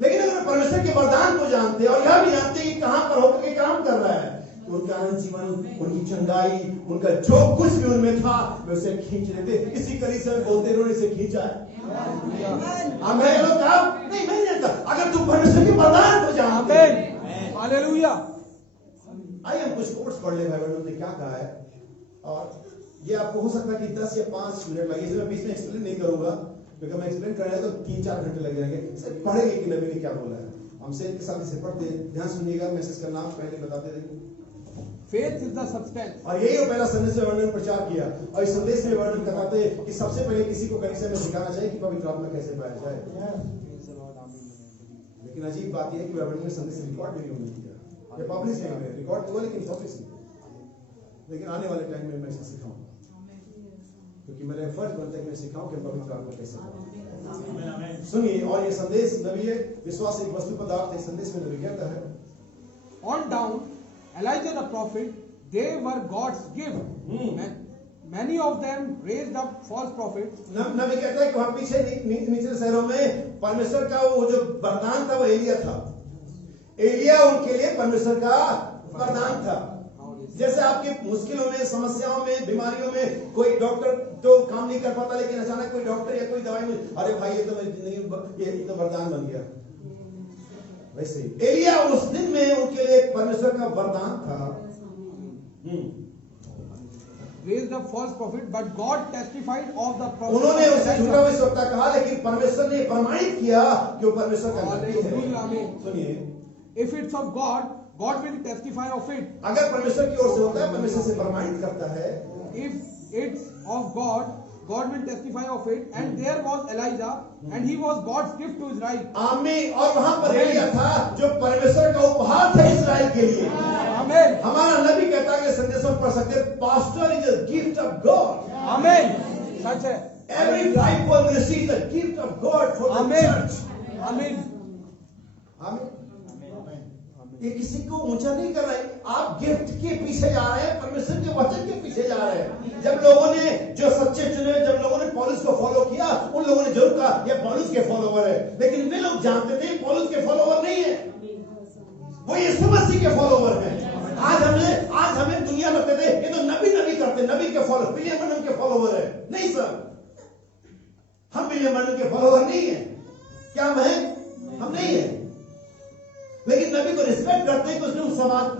लेकिन अगर परमेश्वर के वरदान को जानते और यह भी जानते कि कहां पर होकर के काम कर रहा है, तो उनका आनंद जीवन, उनकी चंगाई, उनका जो कुछ भी उनमें था, वे उसे खींच लेते। इसी कलीसिया में बोलते उन्होंने इसे खींचा है। मैं लोग कहा नहीं, मैं नहीं जानता। अगर तुम परमेश्वर के वरदान को जानते, हालेलुया। आइए हम कुछ कोट्स पढ़ ले बाइबल में क्या कहा है, और ये आपको हो सकता है कि 10 या 5 मिनट लगे। इसे मैं बीच में एक्सप्लेन नहीं करूंगा, क्योंकि मैं एक्सप्लेन करने तो 3-4 घंटे लग जाएंगे। सिर्फ पढ़ेंगे कि नबी ने क्या बोला है। हमसे इनके साथ इसे पढ़ते, ध्यान सुनिएगा, मैसेज का नाम पहले बताते रहेंगे। Faith is the substance. और यही वो पहला संदेश में वर्णन प्रचार किया, और इस संदेश में वर्णन कराते हैं कि सबसे पहले किसी को कलीसिया में सिखाना चाहिए कि पवित्र आत्मा कैसे पाया जाए। लेकिन अजीब बात यह है कि वर्णन में संदेश रिकॉर्ड भी नहीं होने दिया, ये पब्लिश नहीं हुए, रिकॉर्ड हुआ लेकिन पब्लिश नहीं। लेकिन आने वाले टाइम में मैं इसे सिखाऊंगा, क्योंकि मेरा फर्ज बनता है कि मैं सिखाऊं कि पवित्र आत्मा कैसे पाया। सुनिए, और ये संदेश नबी है, विश्वास एक वस्तु पदार्थ है, संदेश में नबी कहता है On down, Elijah the prophet, they were God's gift. Many of them raised up false prophets. नबी कहता है कि वहां पीछे नीचे शहरों में परमेश्वर का वो जो वरदान था वो एलिया था। एलिया उनके लिए परमेश्वर का वरदान था। जैसे आपकी मुश्किलों में, समस्याओं में, बीमारियों में कोई डॉक्टर तो काम नहीं कर पाता, लेकिन अचानक कोई डॉक्टर या कोई दवाई में, अरे भाई ये तो वरदान बन गया। वैसे एलिया उस दिन में उनके लिए परमेश्वर का वरदान था। Raised up false prophet, but God testified of the prophet. उन्होंने उसे झूठा भविष्यवक्ता कहा, लेकिन परमेश्वर ने प्रमाणित किया कि वो परमेश्वर का नबी है। सुनिए, If it's of God, God will testify of it. अगर परमेश्वर की ओर से होता है, परमेश्वर से प्रमाणित करता है। If it's of God, God will testify of it. And there was Elijah, and he was God's gift to Israel. आमीन। और वहां पर एलिया था जो परमेश्वर का उपहार था इस्राएल के लिए। Amen. हमारा नबी कहता है कि संदेशों में पढ़ सकते हैं, pastor is a gift of God. Amen. सच है। Every fivefold ministry is a gift of God for the Amen. church. Amen. आमीन। ये किसी को ऊंचा नहीं कर रहा है, आप गिफ्ट के पीछे जा रहे हैं, परमेश्वर के वचन के पीछे जा रहे हैं। जब लोगों ने जो सच्चे चुने, जब लोगों ने पौलुस को फॉलो किया, उन लोगों ने जरूर कहा ये पौलुस के फॉलोवर है, लेकिन वे लोग जानते थे पौलुस के फॉलोवर नहीं है, वो यीशु मसीह के फॉलोवर हैं। आज हमें दुनिया लगते थे ये तो नबी करते, नबी के फॉलोवर, विलियम ब्रैनम के फॉलोवर है। नहीं सर, हम विलियम ब्रैनम के फॉलोवर नहीं है। क्या हम हैं? हम नहीं है, लेकिन नबी को रिस्पेक्ट करते हैं कि उसने उस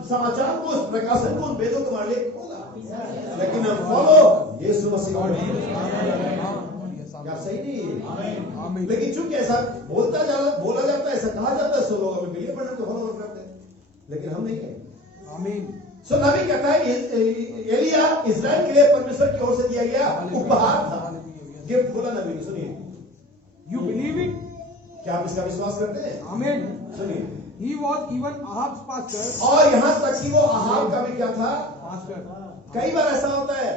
समाचार को, उस प्रकाशन को, उन वेदों को हमारे लिए खोला। लेकिन हम फॉलो यीशु मसीह को क्या सही नहीं। लेकिन चूंकि ऐसा बोला जाता है, ऐसा कहा जाता है, सो लोग हमें विलियम ब्रैनम को फॉलो करते हैं, लेकिन हम नहीं है। आमीन। सो नबी कहता है एलिया इस्राएल के लिए परमेश्वर की ओर से दिया गया उपहार था, गिफ्ट बोला नबी ने। सुनिए, यू बिलीव इट? क्या आप इसका विश्वास करते हैं? आमीन। सुनिए, He was even Ahab's pastor. और यहाँ तक कि वो अहाब का भी क्या था? Pastor. कई बार ऐसा होता है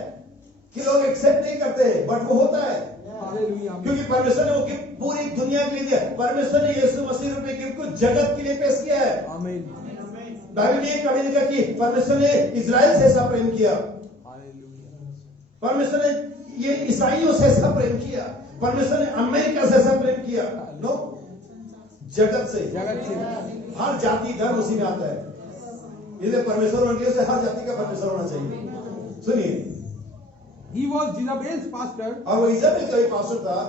कि लोग एक्सेप्ट नहीं करते, बट वो होता है Hallelujah. क्योंकि परमेश्वर ने वो गिफ्ट पूरी दुनिया के लिए दिया। परमेश्वर ने यीशु मसीह रूपी गिफ्ट को जगत के लिए पेश किया है। आमीन। बाइबल ने कभी नहीं कहा कि परमेश्वर ने इजराइल से ऐसा प्रेम किया, परमेश्वर ने ये ईसाइयों से ऐसा प्रेम किया, परमेश्वर ने अमेरिका से ऐसा प्रेम किया। नो, जगत से, हर जाति धर्म उसी में आता है, इसलिए परमेश्वर मंडियों से हर जाति का परमेश्वर होना चाहिए। सुनिए, He was Jezebel's pastor. और वो इज़ाबेल का भी पास्टर था।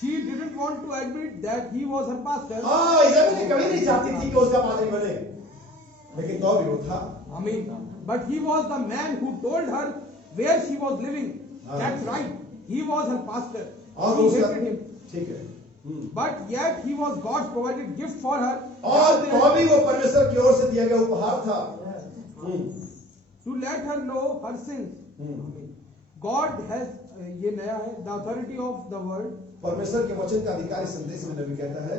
She didn't want to admit that he was her pastor. हाँ, इज़ाबेल कभी नहीं चाहती थी कि उसका पादरी बने, लेकिन तो भी वो था। Amen. But he was the man who told her where she was living. That's right. He was her pastor. और She उसका hated him. ठीक है, But yet he was God's provided gift for her. और तो भी वो परमेश्वर की ओर से दिया गया उपहार था To let her know her sins. God has ये नया है, the authority of the word. परमेश्वर के वचन का अधिकारी संदेश में नबी कहता है,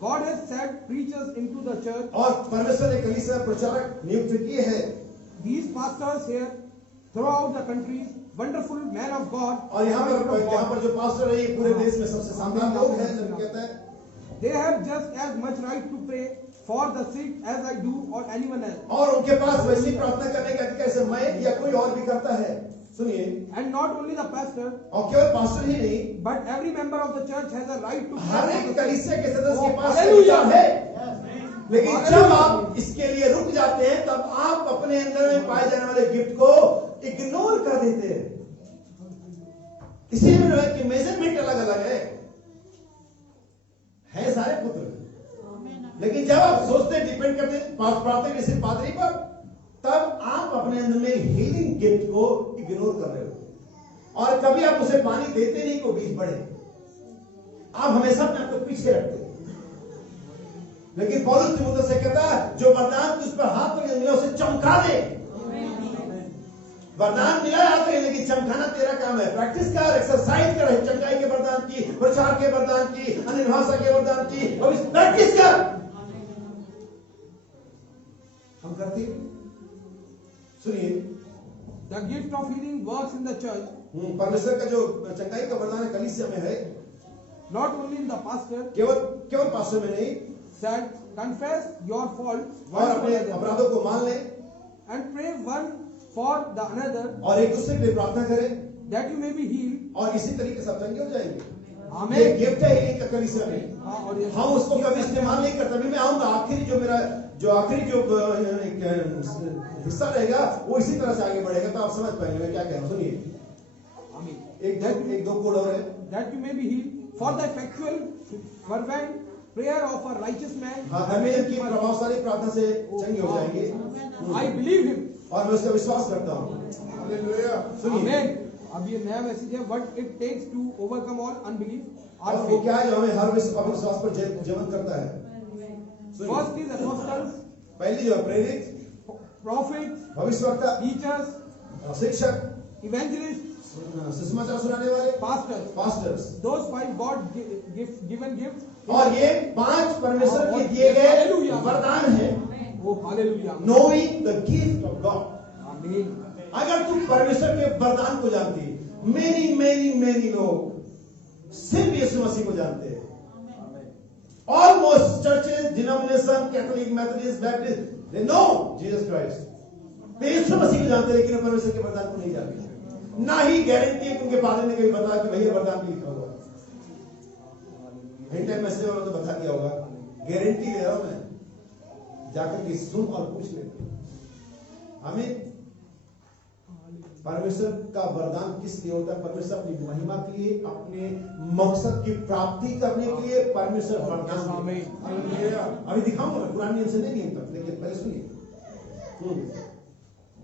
God has set preachers into the church. और परमेश्वर ने कलीसिया में प्रचारक नियुक्त किए हैं। These pastors here throughout the country, wonderful man of God. और यहाँ पर जो पास्टर है, ये पूरे देश में सबसे शानदार लोग हैं। नबी कहता है They have just as much right to pray for the sick as I do or anyone else. और उनके पास वैसी प्रार्थना करने का अधिकार जैसे मैं या कोई और भी करता है। सुनिए, And not only the pastor, और केवल पास्टर ही नहीं, but every member of the church has a right to her pray एक for the sick. कलीसिया के सदस्य के पास Hallelujah. अधिकार है। लेकिन जब आप इसके लिए रुक जाते हैं, तब आप अपने अंदर में पाए जाने वाले गिफ्ट को इग्नोर कर देते हैं। इसीलिए मैंने कहा कि मेजरमेंट अलग अलग है सारे पुत्र, लेकिन जब आप सोचते हैं, डिपेंड करते हैं प्रार्थना के सिर्फ पादरी पर, तब आप अपने अंदर में हीलिंग गिफ्ट को इग्नोर कर रहे हो, और कभी आप उसे पानी देते नहीं को बीज बढ़े, आप हमेशा अपने आपको पीछे रखते हैं। लेकिन पौलुस तीमुथियुस से कहता है, जो वरदान तुझ पर हाथ में उसे चमका दे, वरदान मिला है आते, लेकिन चमकाना तेरा काम है। प्रैक्टिस कर, एक्सरसाइज कर, चमकाई के वरदान की, प्रचार के वरदान की, अन्य भाषा के वरदान की, और प्रैक्टिस कर। हम करते हैं। सुनिए, The gift of healing works in the church, परमेश्वर का जो चंगाई का वरदान है कलीसिया में है, not only in the pastor. केवल पास्टर में नहीं, Said, confess your faults और one to अपने another, अपराधों को मान ले and pray one for the another, और एक दूसरे के लिए प्रार्थना करें, that you may be healed. और इसी तरीके से आप चंगे हो जाएंगे। ये Amen. गिफ्ट है हीलिंग का कलीसिया में। हाँ, और ये हम उसको कभी इस्तेमाल नहीं करते। अभी मैं आऊंगा, आखिरी हिस्सा रहेगा वो इसी तरह से आगे बढ़ेगा, तो आप समझ पाएंगे मैं क्या कह रहा हूं। सुनिए, Amen. एक दो कोड और है। That you may be healed, for the effectual fervent prayer of a righteous man. हाँ, हमें की प्रभावशाली प्रार्थना से चंगे हो जाएंगे। I believe him. और मैं उसका विश्वास करता हूँ। हालेलुया। सुनिए, Amen. अब ये नया मैसेज है, what it takes to overcome all unbelief. और Our वो faith. क्या है जो हमें हर विश्वास पर जीवन करता है। सुनिए, First is apostles, पहली जो है प्रेरित, prophets, भविष्यवक्ता, teachers, शिक्षक, evangelists, सुसमाचार सुनाने वाले, pastors. Pastors. Those 5 God given gifts. और ये 5 परमेश्वर के दिए गए वरदान हैं। Oh, hallelujah. Knowing the gift of God. Amen. अगर तुम परमेश्वर के वरदान को जानती, मेनी लोग सिर्फ यीशु मसीह को जानते हैं। Almost churches, denomination, Catholic, Methodist, Baptist, they know Jesus Christ. वे यीशु मसीह को जानते हैं, लेकिन परमेश्वर के वरदान को नहीं जानते। ना ही गारंटी है कि उनके फादर ने कभी बताया कि भैया वरदान भी लिखा हुआ है। हिंट मैसेज वालों ने बता दिया होगा। गारंटी ले रहा हूं मैं, जाकर के सुन और पूछ ले। हमें परमेश्वर का वरदान किस लिए होता है? परमेश्वर अपनी महिमा के लिए, अपने मकसद की प्राप्ति करने के लिए परमेश्वर वरदान। अभी दिखाऊंगा मैं, पुराने नियम से नहीं नियम तक, लेकिन पहले सुनिए।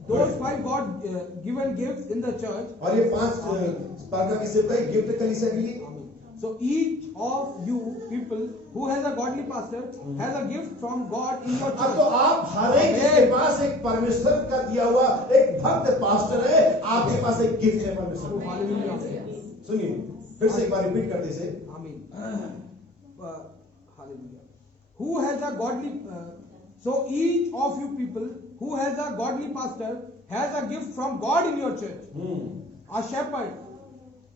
Those 5 God given gifts in the church. और ये 5 प्रकार की सेवकाई गिफ्ट कलीसिया के लिए। So each of you people who has a godly pastor has a gift from God in your अब तो church. आप हर एक के पास एक परमेश्वर का दिया हुआ एक भक्त पास्टर है, आपके पास एक गिफ्ट है परमेश्वर Oh, का। hallelujah. सुनिए, फिर से एक बार रिपीट करते से। Amen. Hallelujah. Who has a godly so each of you people who has a godly pastor has a gift from God in your church. A shepherd.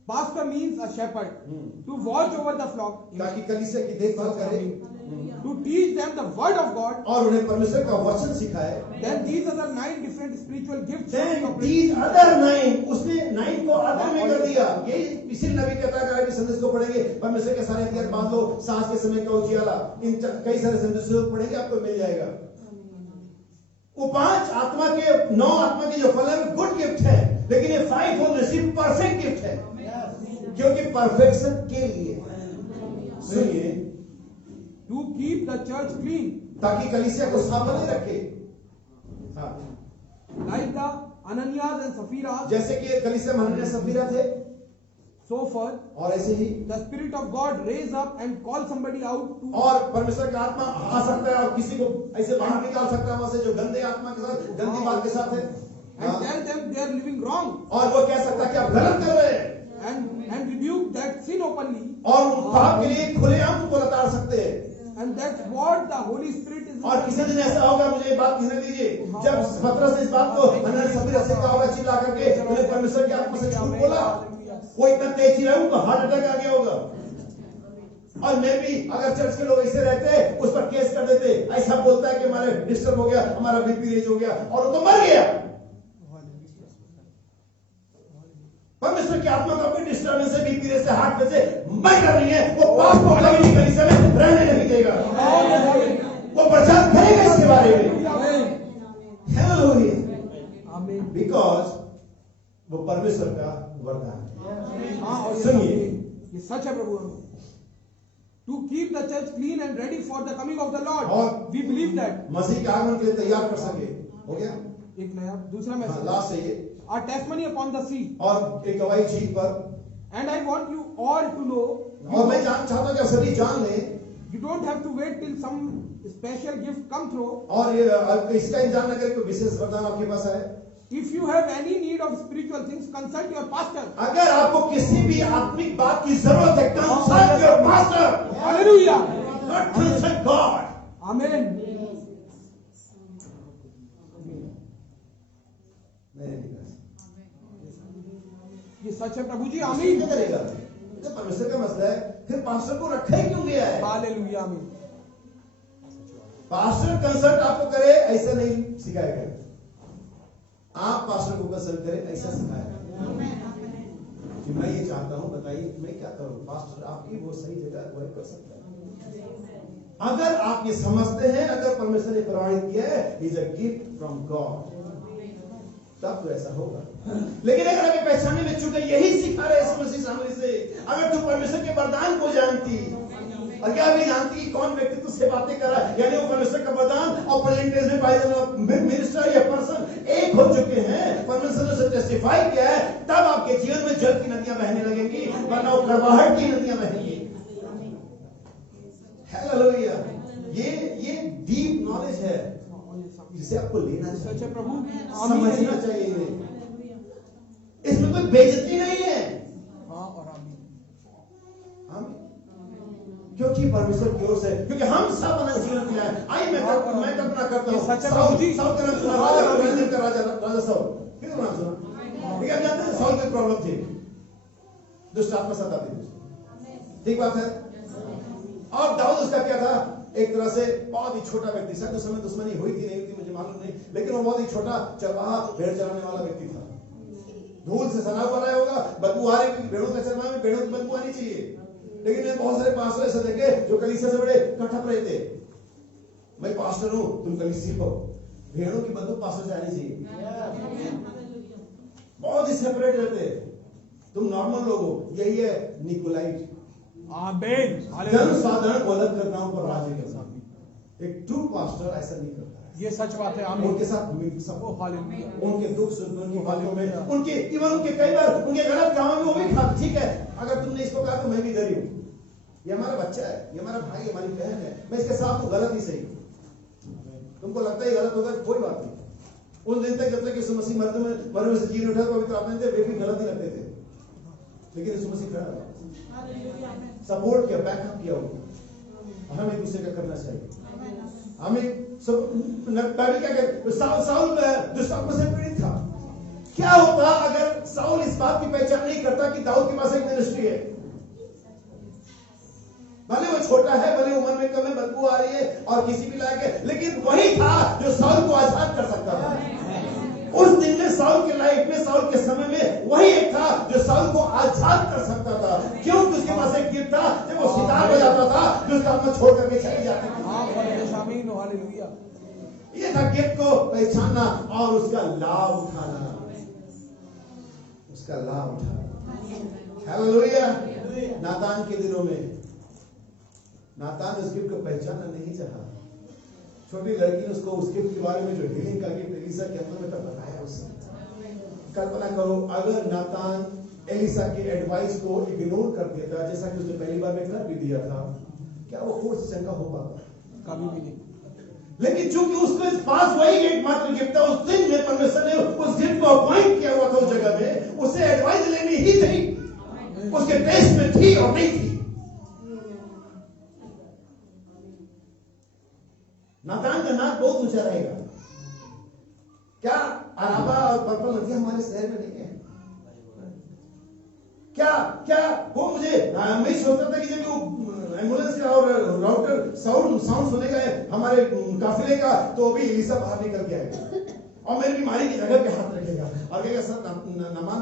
Pastor means a shepherd. To watch over the flock. ताकि कलीसिया की देखभाल करे, To teach them the word of God. और उन्हें परमेश्वर का वचन सिखाए। Then these are the 9 different spiritual gifts. Then these other 9, उसने 9 को आधा में कर दिया। यही इसीलिए नबी कहता है कि संदेश को पढ़ेंगे, परमेश्वर के सारे हथियार बांध लो, सांस के समय का उजियाला, इन कई सारे संदेशों को पढ़ेंगे, आपको मिल जाएगा। वो 5 आत्मा के 9 आत्मा के जो फल है गुड गिफ्ट है, लेकिन ये 5 होल रिसीव परफेक्ट गिफ्ट है, क्योंकि परफेक्शन के लिए। सुनिए, To keep the church clean. ताकि कलीसिया को साफ बने रखे। हाँ, Like the Ananias and Sapphira. जैसे कि कलीसिया में हनन्याह सफीरा थे, So far, और ऐसे ही the Spirit of God raise up and call somebody out to. और परमेश्वर का आत्मा आ सकता है और किसी को ऐसे बाहर निकाल सकता है वहां से जो गंदे आत्मा के साथ, गंदी बात के साथ है, And tell them they are living wrong. और वो कह सकता है कि आप गलत कर रहे हैं, And rebuke that sin openly. और उन पाप के लिए खुलेआम उनको लताड़ सकते हैं। And that's what the Holy Spirit is. और किसी दिन ऐसा होगा, मुझे ये बात कहने दीजिए, जब पतरस ने इस बात को हनन्याह सफीरा से कहा होगा, चिल्ला करके तूने परमेश्वर की आत्मा से झूठ बोला, वो इतना तेज चिल्लाया, उनको हार्ट अटैक आ गया होगा। और मैं भी अगर चर्च के लोग ऐसे रहते, उस पर केस कर देते, ऐसा बोलता है कि हमारे डिस्टर्ब हो गया, हमारा बीपी रेज हो गया, और वो तो मर गया। परमेश्वर की आत्मा का कोई डिस्टर्बेंस है, बीपी रेज से, हार्ट में से मर कर रही है, वो पाप को कभी नहीं कलीसिया में रहने नहीं देगा, वो प्रचार करेगा इसके बारे में। हालेलुया। Amen. बिकॉज वो परमेश्वर का वरदान है। हाँ, और सुनिए, ये सच है प्रभु। To keep the church clean and ready for the coming of the Lord. और We believe that. मसीह के आगमन के लिए तैयार कर सके। हो गया? एक नया दूसरा हाँ, मैसेज। लास्ट है ये। A testimony upon the sea. और एक गवाही झील पर। And I want you all to know. और मैं चाहता हूं कि आप सभी जान लें, You don't have to wait till some special gift come through. और ये इसका इंतजार न करें कोई विशेष वरदान आपके पास आए। If you have any need of spiritual things, consult your pastor. अगर आपको किसी भी आत्मिक बात की जरूरत है, consult your pastor, Hallelujah. Not consult God. Amen. मैंने नहीं कहा ये सच है प्रभु जी। क्या आमीन। करेगा? ये परमेश्वर का मसला है, फिर पास्टर को रखा ही क्यों गया है? हालेलुया। आमीन। पास्टर कंसल्ट आपको करे ऐसा नहीं सिखाया गया, आप पास्टर को कंसल्ट करें ऐसा सिखाया गया कि मैं ये चाहता हूं, बताइए मैं क्या करूं। पास्टर आपकी वो सही जगह अगुवाई कर सकता है अगर आप ये समझते हैं, अगर परमेश्वर ने प्रमाणित किया है is a gift from God, तब तो ऐसा होगा। लेकिन अगर अभी पहचानने में चूके यही सिखा रहे इस मसीह सामने से, अगर तू परमेश्वर के वरदान को जानती और क्या भी जानती कि कौन व्यक्ति तुझसे बातें कर रहा है, यानी वो परमेश्वर का वरदान और परसेंटेज में पाए जाने मिनिस्टर या पर्सन एक हो चुके हैं, परमेश्वर ने उसे टेस्टिफाई किया है, तब आपके जीवन में जल की नदियां बहने लगेंगी, वरना वो कड़वाहट की नदियां बहेंगी। हालेलुया। ये डीप नॉलेज है जिसे आपको लेना चाहिए, सच है प्रभु। समझना चाहिए इन्हें। इसमें कोई बेइज्जती नहीं है। हाँ और आमीन। क्योंकि परमेश्वर की ओर से, क्योंकि हम सब अनंत जीवन के लिए आइए मैं कल्पना करता हूँ, साउल का नाम सुना, राजा साउल, किसका नाम सुना? ठीक है, जानते हैं साउल की प्रॉब्लम थी, दुष्ट आत्मा सताती थी, ठीक बात है। और दाऊद उसका क्या था? एक तरह से बहुत ही छोटा व्यक्ति, शायद उस समय दुश्मनी हुई थी नहीं हुई थी मुझे मालूम नहीं, लेकिन वो बहुत ही छोटा चरवाहा भेड़ चराने वाला व्यक्ति था। धूल से सना हुआ रहा होगा, बदबू आ रही, भेड़ों का चरवाहा में भेड़ों की बदबू आनी चाहिए। लेकिन मैं बहुत सारे पास्टर ऐसे देखे जो कलीसिया से बड़े कटक रहे थे, मैं पास्टर हूं तुम कलीसिया हो, भेड़ों की बदबू पास्टर से आनी चाहिए, बहुत ही सेपरेट रहते, तुम नॉर्मल लोग हो। यही है निकोलाइट, आमीन। जन साधारण को अलग करना पर राज्य करना। एक ट्रू पास्टर ऐसा नहीं करता है। ये सच बात है। आमीन। उनके साथ सबको, हालेलुया। उनके दुख सुख, उनकी बातों में, उनके इवन उनके कई बार उनके गलत कामों में वो भी खा, ठीक है अगर तुमने इसको कहा तो मैं भी इधर ही हूं, ये हमारा बच्चा है, ये हमारा भाई, हमारी बहन है, मैं इसके साथ हूं, गलत ही सही, तुमको लगता है गलत होगा कोई बात नहीं। उन दिन तक जब तक यीशु मसीह मरने से जी उठा, पवित्र आत्मा ने वे भी गलत ही लगते थे, लेकिन यीशु मसीह खड़ा सपोर्ट किया, बैकअप किया उनको। हमें एक दूसरे का करना चाहिए। हमें सब बाइबल क्या कहते, साउल दुष्ट आत्मा से पीड़ित था। क्या होता अगर साउल इस बात की पहचान नहीं करता कि दाऊद के पास एक मिनिस्ट्री है, भले वो छोटा है, भले उम्र में कम है, बदबू आ रही है और किसी भी लायक है, लेकिन वही था जो साउल को आजाद कर सकता था। उस दिन में साउल के लाइफ में, साउल के समय में वही एक था जो साउल को आजाद कर सकता था। क्योंकि उसके पास एक गिफ्ट था, जब वो सितार बजाता था जो उसका अपना छोड़ करके चली जाती थी। आमीन। हालेलुया। ये था गिफ्ट को पहचानना और उसका लाभ उठाना, उसका लाभ उठाना। हालेलुया। नातान के दिनों में नातान उस गिफ्ट को पहचानना नहीं चाहा। छोटी लड़की ने उसको उस गिफ्ट के बारे में, जो हीलिंग का गिफ्ट एलिसा के अंदर में तब बताया उसने। कल्पना करो अगर नातान एलिसा के एडवाइस को इग्नोर कर देता, जैसा कि उसने पहली बार में कर भी दिया था, क्या वो कोर्ट से चंगा हो पाता? कभी भी नहीं। लेकिन चूंकि उसके पास वही एकमात्र गिफ्ट था, उस दिन में परमेश्वर ने उस गिफ्ट को अपॉइंट किया हुआ था उस जगह में, उसे एडवाइस लेनी ही थी, उसके टेस्ट में थी और नहीं थी। नातान का नाक बहुत ऊंचा रहेगा। क्या अराबा और पर्पल नदियां हमारे शहर में नहीं है? क्या वो मुझे मैं सोचता था कि जब वो एम्बुलेंस का और राउटर साउंड सुनेगा हमारे काफिले का, तो भी एलिसा बाहर निकल के आएगा और मेरी बीमारी की जगह पे हाथ रखेगा और कहेगा सर नमान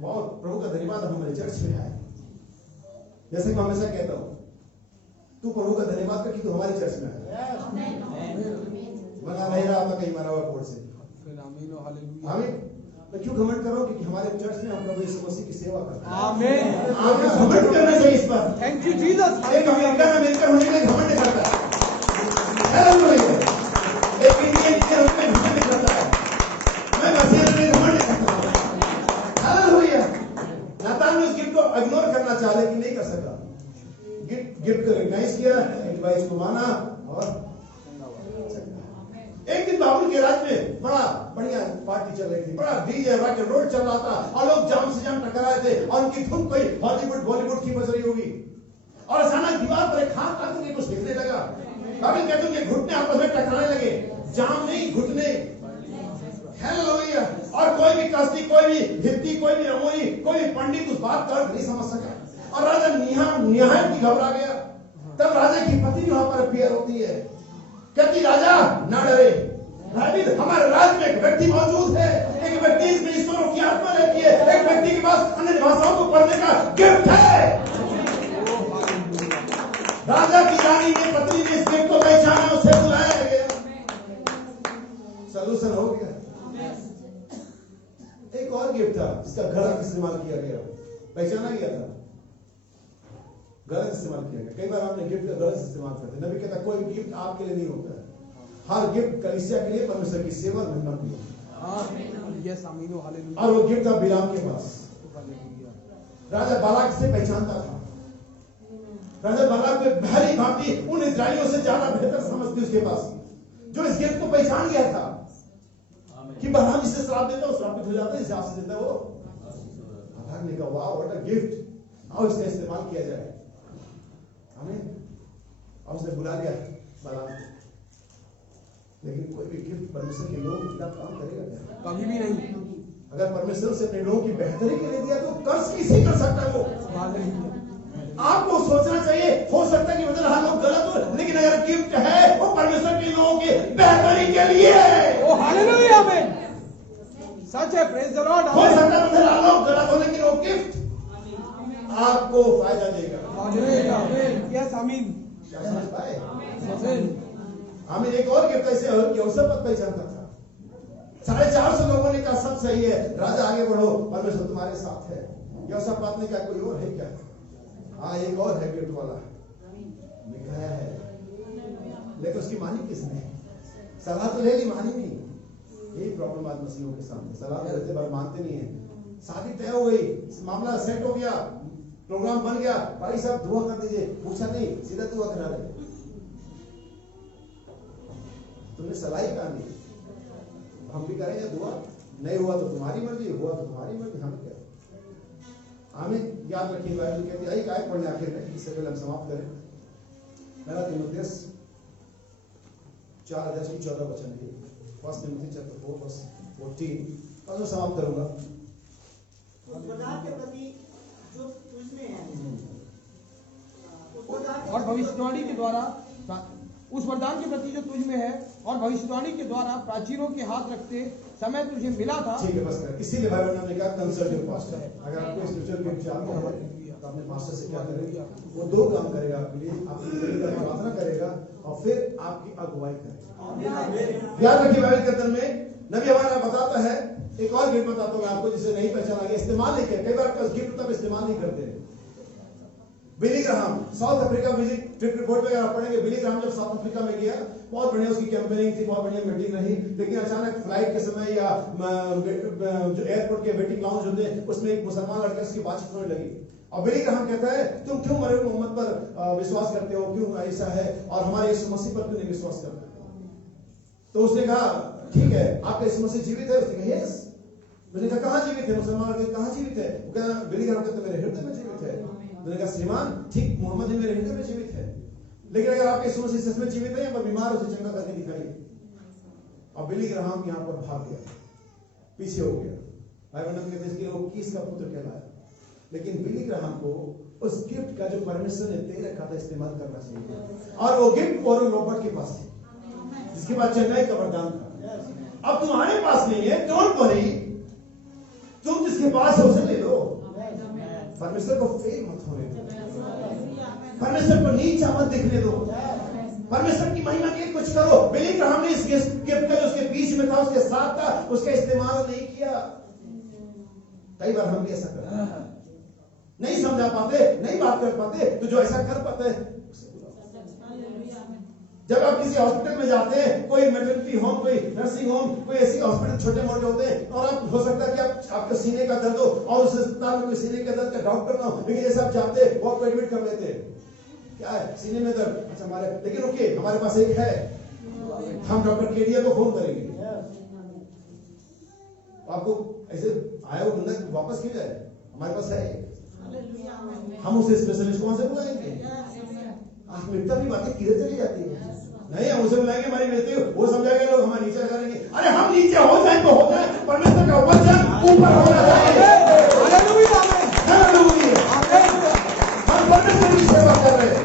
बहुत प्रभु का धन्यवाद हमारे चर्च में आए। जैसे कि मैं हमेशा कहता हूँ, तू प्रभु का धन्यवाद कर कि तू हमारे चर्च में आया, वरना नहीं रहा होता कहीं मरा हुआ कोर्ट से। आमीन। मैं क्यों घमंड कर रहा हूं? क्योंकि हमारे चर्च में हम प्रभु यीशु मसीह की सेवा करते हैं। आमीन। आपको घमंड करना चाहिए इस पर। Thank you Jesus. एक अमेरिकन होने में घमंड करता है, हालेलुया। एक इंडियन होने में घमंड करता है, मैं मसीह में घमंड करता हूं, हालेलुया। नातान ने उस गिफ्ट को इग्नोर करना चाहा लेकिन नहीं कर सका। गिफ्ट को रिकॉग्नाइज किया, एडवाइस को माना और एक दिन बाबुल के राज्य में बड़ा बढ़िया पार्टी चल रही थी, बड़ा डीजे रॉक एंड रोल चल रहा था और लोग जाम से जाम टकरा रहे थे और उनकी धुन कोई हॉलीवुड बॉलीवुड की बज रही होगी और अचानक दीवार पर एक हाथ आकर कुछ दिखने लगा। बाइबल कहते हैं कि घुटने आपस में टकराने लगे, जाम नहीं घुटने। हालेलुया। और कोई भी कस्ती, कोई भी हित्ती, कोई भी रमोरी, कोई भी पंडित उस बात का अर्थ नहीं समझ सका और राजा निहायत ही घबरा गया। तब राजा की पत्नी वहां पर अपीयर होती है, कहती राजा ना डरे, हमारे राज्य में एक व्यक्ति मौजूद है, एक व्यक्ति इसमें ईश्वरों की आत्मा रहती है, एक व्यक्ति के पास अन्य भाषाओं को पढ़ने का गिफ्ट है। राजा की रानी ने, पत्नी ने इस गिफ्ट को पहचाना, उसे बुलाया गया, सलूशन हो गया। एक और गिफ्ट था जिसका गलत इस्तेमाल किया गया, पहचाना गया था, गलत इस्तेमाल किया गया। कई बार हमने गिफ्ट का गलत इस्तेमाल करते हैं। नबी कहता कोई गिफ्ट आपके लिए नहीं होता है, हर गिफ्ट कलीसिया के लिए, परमेश्वर की सेवा में खिदमत के लिए। यस आमीन हालेलुया। और वो गिफ्ट था बिलाम के पास। राजा बालाक से पहचानता था, राजा बालाक में भली भांति उन इस्राएलियों से ज्यादा बेहतर समझ थी उसके पास, जो इस गिफ्ट को पहचान गया था कि बलराम जिसे श्राप देता है वो श्रापित हो जाता है, इसे आपसे देता है वो भागने का। वाह व्हाट अ गिफ्ट, आओ इसका इस्तेमाल किया जाए। हमें और उसने बुला लिया बलराम को, लेकिन कोई भी गिफ्ट परमेश्वर के लोगों के खिलाफ काम करेगा क्या? कभी भी नहीं। अगर परमेश्वर से अपने लोगों की बेहतरी के लिए दिया तो कर्ज किसी कर सकता है वो। आपको सोचना चाहिए, हो सकता है कि मतलब हाँ लोग गलत हो, लेकिन अगर गिफ्ट है वो परमेश्वर के लोगों की बेहतरी के लिए है। ओ हालेलुया आमीन, सच है, प्रेज द लॉर्ड। हो सकता है मतलब हाँ लोग गलत हो, लेकिन वो गिफ्ट आपको फायदा देगा। हालेलुया आमीन, यस आमीन। क्या समझ पाए? आमीन। हमें एक और गिफ्ट ऐसे हो कि अवसर पद पहचानता था। 450 लोगों ने कहा सब सही है, राजा आगे बढ़ो, परमेश्वर तुम्हारे साथ है। अवसर पद ने कहा कोई और है क्या? हाँ एक और है गिफ्ट वाला, मिखाया है, लेकिन उसकी मानी किसने? सलाह तो ले ली, मानी नहीं। यही प्रॉब्लम आज मसीहों के सामने, सलाह तो लेते पर मानते नहीं है। शादी तय हो गई, मामला सेट हो गया, प्रोग्राम बन गया, भाई साहब दुआ कर दीजिए, पूछा नहीं, सीधा दुआ करा रहे। तुमने सलाह ही कहा नहीं, हम भी करेंगे दुआ, नहीं हुआ तो तुम्हारी मर्जी, हुआ तो तुम्हारी मर्जी, हम क्या। हमें याद रखिए, बाइबल कहती है, एक आयत पढ़ने आखिर में, इससे पहले हम समाप्त करें। पहला तीमुथियुस 4:14 वचन की, फर्स्ट तीमुथियुस चैप्टर 4:14 और मैं समाप्त करूंगा। उस वरदान के प्रति जो तुझमें है, और भविष्यवाणी के द्वारा, उस वरदान के प्रति जो तुझ में है और भविष्यवाणी के द्वारा प्राचीनों के हाथ रखते समय तुझे मिला था। ठीक है, बस कर। इसीलिए बाइबल ने कहा कंसल्ट योर पास्टर। अगर आपको स्पिरिचुअल गिफ्ट चाहिए तो अपने पास्टर से क्या करेगा? वो दो काम करेगा आपके लिए, आपकी जिंदगी का प्रार्थना करेगा और फिर आपकी अगुवाई करेगा। याद रखिए, बाइबल के अंदर में नबी हमारा बताता है, एक और गिफ्ट बताता हूँ आपको जिसे नहीं पहचाना गया, इस्तेमाल नहीं किया। कई बार गिफ्ट तब इस्तेमाल नहीं करते। Billy Graham South Africa visit trip report में अगर आप पढ़ेंगे, बिली ग्राहम जब साउथ अफ्रीका में गया, बहुत बढ़िया उसकी कैंपेनिंग थी, बहुत बढ़िया मीटिंग रही, लेकिन अचानक फ्लाइट के समय या जो एयरपोर्ट के वेटिंग लाउंज होते हैं उसमें एक मुसलमान लड़के उसकी बातचीत होने लगी और बिली ग्राहम कहता है तुम क्यों मरे मोहम्मद पर विश्वास करते हो, क्यों ऐसा है, और हमारे यीशु मसीह पर क्यों नहीं विश्वास करते? तो उसने कहा ठीक है, आपका यीशु मसीह जीवित है? उसने कहा यस। मैंने कहा कहाँ जीवित है? मुसलमान लड़के कहाँ जीवित है? वो कहता बिली ग्राहम कहता मेरे हृदय में जीवित है। मैंने कहा श्रीमान ठीक, मोहम्मद भी मेरे हृदय में जीवित है, लेकिन अगर आपके यीशु मसीह सच में जीवित है या बीमार उसे चंगा करके दिखाइए। और बिली ग्राहम यहाँ पर भाग गया, पीछे हो गया। बाइबल में कहते हैं कि वो किस का पुत्र कहलाया, लेकिन बिली ग्राहम को उस गिफ्ट का जो परमेश्वर ने दे रखा था इस्तेमाल करना चाहिए, और वो गिफ्ट और रॉबर्ट के पास है जिसके पास चेन्नई का वरदान था। अब तुम्हारे पास नहीं है, डोंट वरी, तुम जिसके पास है उसे ले लो। परमेश्वर को फेल मत होने दो, परमेश्वर को नीचा मत दिखने दो, परमेश्वर की महिमा के लिए कुछ करो। बिली ग्राहम ने इस गिफ्ट का जो उसके बीच में था, उसके साथ था, उसका इस्तेमाल नहीं किया। कई बार हम भी ऐसा करते हैं, नहीं समझा पाते, नहीं बात कर पाते, तो जो ऐसा कर पाते हैं जब आप किसी हॉस्पिटल में जाते हैं, कोई मैटरनिटी होम, कोई नर्सिंग होम, कोई ऐसी हॉस्पिटल छोटे मोटे होते हैं, और आप हो सकता है कि आपका सीने का दर्द हो और उस अस्पताल में कोई सीने के दर्द का डॉक्टर ना हो, लेकिन जैसे आप जाते वो आपको एडमिट कर लेते हैं, क्या है सीने में दर्द, अच्छा हमारे, लेकिन रुकिए हमारे पास एक है हम डॉक्टर केडिया को फोन करेंगे, आपको ऐसे आया वो बंदा वापस क्यों जाए? हमारे पास है, हम उसे स्पेशलिस्ट को वहां से बुलाएंगे। आप मिलता भी बातें किधर चली जाती है? नहीं, हम उसे बुलाएंगे, हमारी मिलती वो समझाएंगे, लोग हमारे नीचे करेंगे। अरे हम नीचे हो जाए तो हो जाए, परमेश्वर का वचन ऊपर होना चाहिए। हम परमेश्वर की सेवा कर रहे हैं।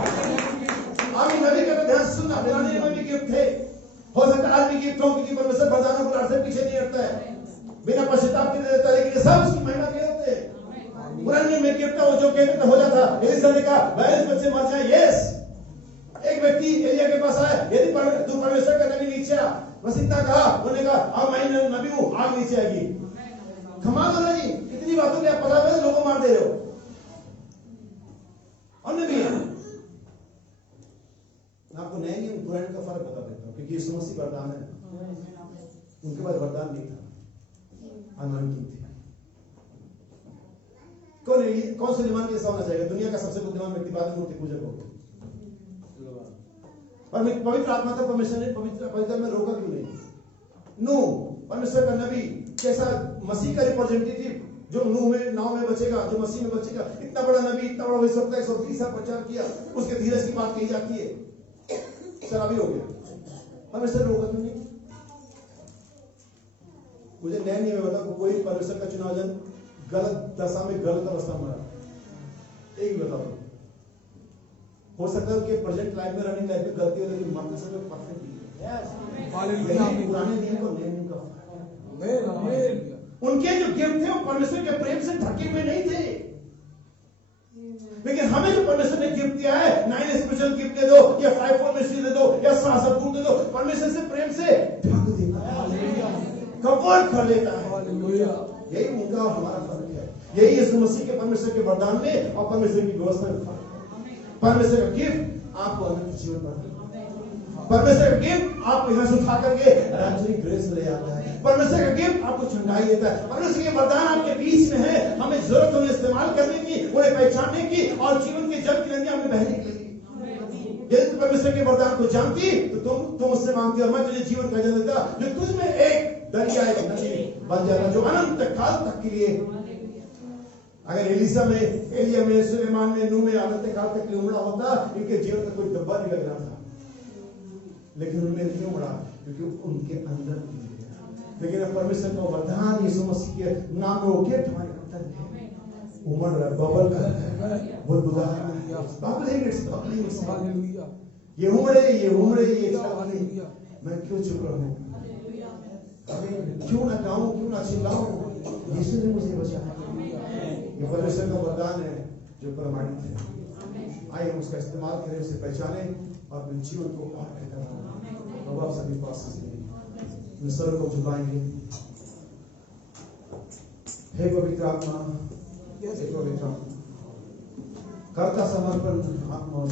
आमीन। नबी का ध्यान सुनना, पुराने में भी गिफ्ट थे, हो सकता है आज भी गिफ्ट हो, क्योंकि परमेश्वर वरदानों को से पीछे नहीं हटता है, बिना पश्चाताप के दे देता है, लेकिन ये सब उसकी महिमा के होते हैं। पुराने में गिफ्ट हो जो कहते हो जाता, एलिशा ने कहा 42 बच्चे मर जाए। यस, एक व्यक्ति एलिया के पास आया, यदि तू परमेश्वर का नबी नीचे आ, बस इतना कहा, उन्होंने कहा अब मैं नबी हूं, आग नीचे आएगी। कमाल हो रहा जी, इतनी बातों के आप पता है लोगों मार दे रहे हो। और नबी मैं आपको नए नियम पुराने का फर्क बता देता हूं, क्योंकि यीशु मसीह वरदान है, उनके पास वरदान नहीं था, अनॉइंटिंग थी। कौन से ईमान कैसा होना चाहिए? दुनिया का सबसे बुद्धिमान व्यक्ति बाद में मूर्ति पूजक हो गया। पवित्र आत्मा था, परमेश्वर ने पवित्र में रोका क्यों नहीं? नूह परमेश्वर का नबी, कैसा मसीह का रिप्रेजेंटेटिव, जो नूह में नाव में बचेगा, जो मसीह में बचेगा। इतना बड़ा नबी, इतना बड़ा भविष्यवक्ता, 130 साल प्रचार किया, उसके धीरज की बात कही जाती है, शराबी हो गया। परमेश्वर रोका क्यों नहीं? मुझे नए नियम में बता, कोई परमेश्वर का चुनाव जन गलत दशा में गलत अवस्था में मरा, एक ही बताओ। हो सकता है कि प्रेजेंट लाइफ में, रनिंग लाइफ में गलती हो, लेकिन मरते समय परफेक्ट है। पुराने नियम को नए नियम का, उनके जो गिफ्ट थे वो परमेश्वर के प्रेम से ढके हुए नहीं थे, लेकिन हमें जो परमेश्वर ने गिफ्ट दिया है, 9 स्पेशल गिफ्ट दे दो, या 5 मिनिस्ट्री दे दो, या 7 गुण दे दो, परमेश्वर से प्रेम से ढक देता है, कवर कर लेता है। यही उनका और हमारा फर्क है। यही यीशु मसीह के परमेश्वर के वरदान में और परमेश्वर की व्यवस्था में फर्क है। परमेश्वर का गिफ्ट आपको अनंत जीवन पर, परमेश्वर का गिफ्ट आपको यहां से उठा करके राज्य ग्रेस ले आता है। परमेश्वर का गिफ्ट आपको चंगाई देता है। परमेश्वर के वरदान आपके बीच में है, हमें जरूरत है उन्हें इस्तेमाल करने की, उन्हें पहचानने की, और जीवन के जल की नदियां हमें बहने के लिए। यदि तुम परमेश्वर के वरदान को जानती तो तुम उससे मांगती, और मैं तुझे जीवन का जल देता, जो तुझ में एक दरिया, एक नदी बन जाता, जो अनंत काल तक के लिए। अगर एलिशा में, एलिया में, सुलेमान में, नूह में अनंत काल तक उमड़ा होता, इनके जीवन का कोई डब्बा नहीं लग रहा था, लेकिन उनमें नहीं उमड़ा क्योंकि उनके अंदर नहीं गया। लेकिन अब परमेश्वर का वरदान यीशु मसीह के नाम में वो गिफ्ट हमारे अंदर है, उमड़ रहा है, बबल कर रहा है, वो बुला रहा है, ये उमड़े, ये उमड़े, ये चले, मैं क्यों चुप रहूं? क्यों ना गाऊं, क्यों ना चिल्लाऊं? यीशु ने मुझे बचाया। ये परमेश्वर का वरदान है जो प्रमाणित है। आइए हम उसका इस्तेमाल करें, उसे पहचाने और अपने जीवन को और बेहतर बनाएं। अब आप सभी पास सर को झुकाएंगे। हे पवित्र आत्मा, हे पवित्र आत्मा, करता समर्पण आत्मा और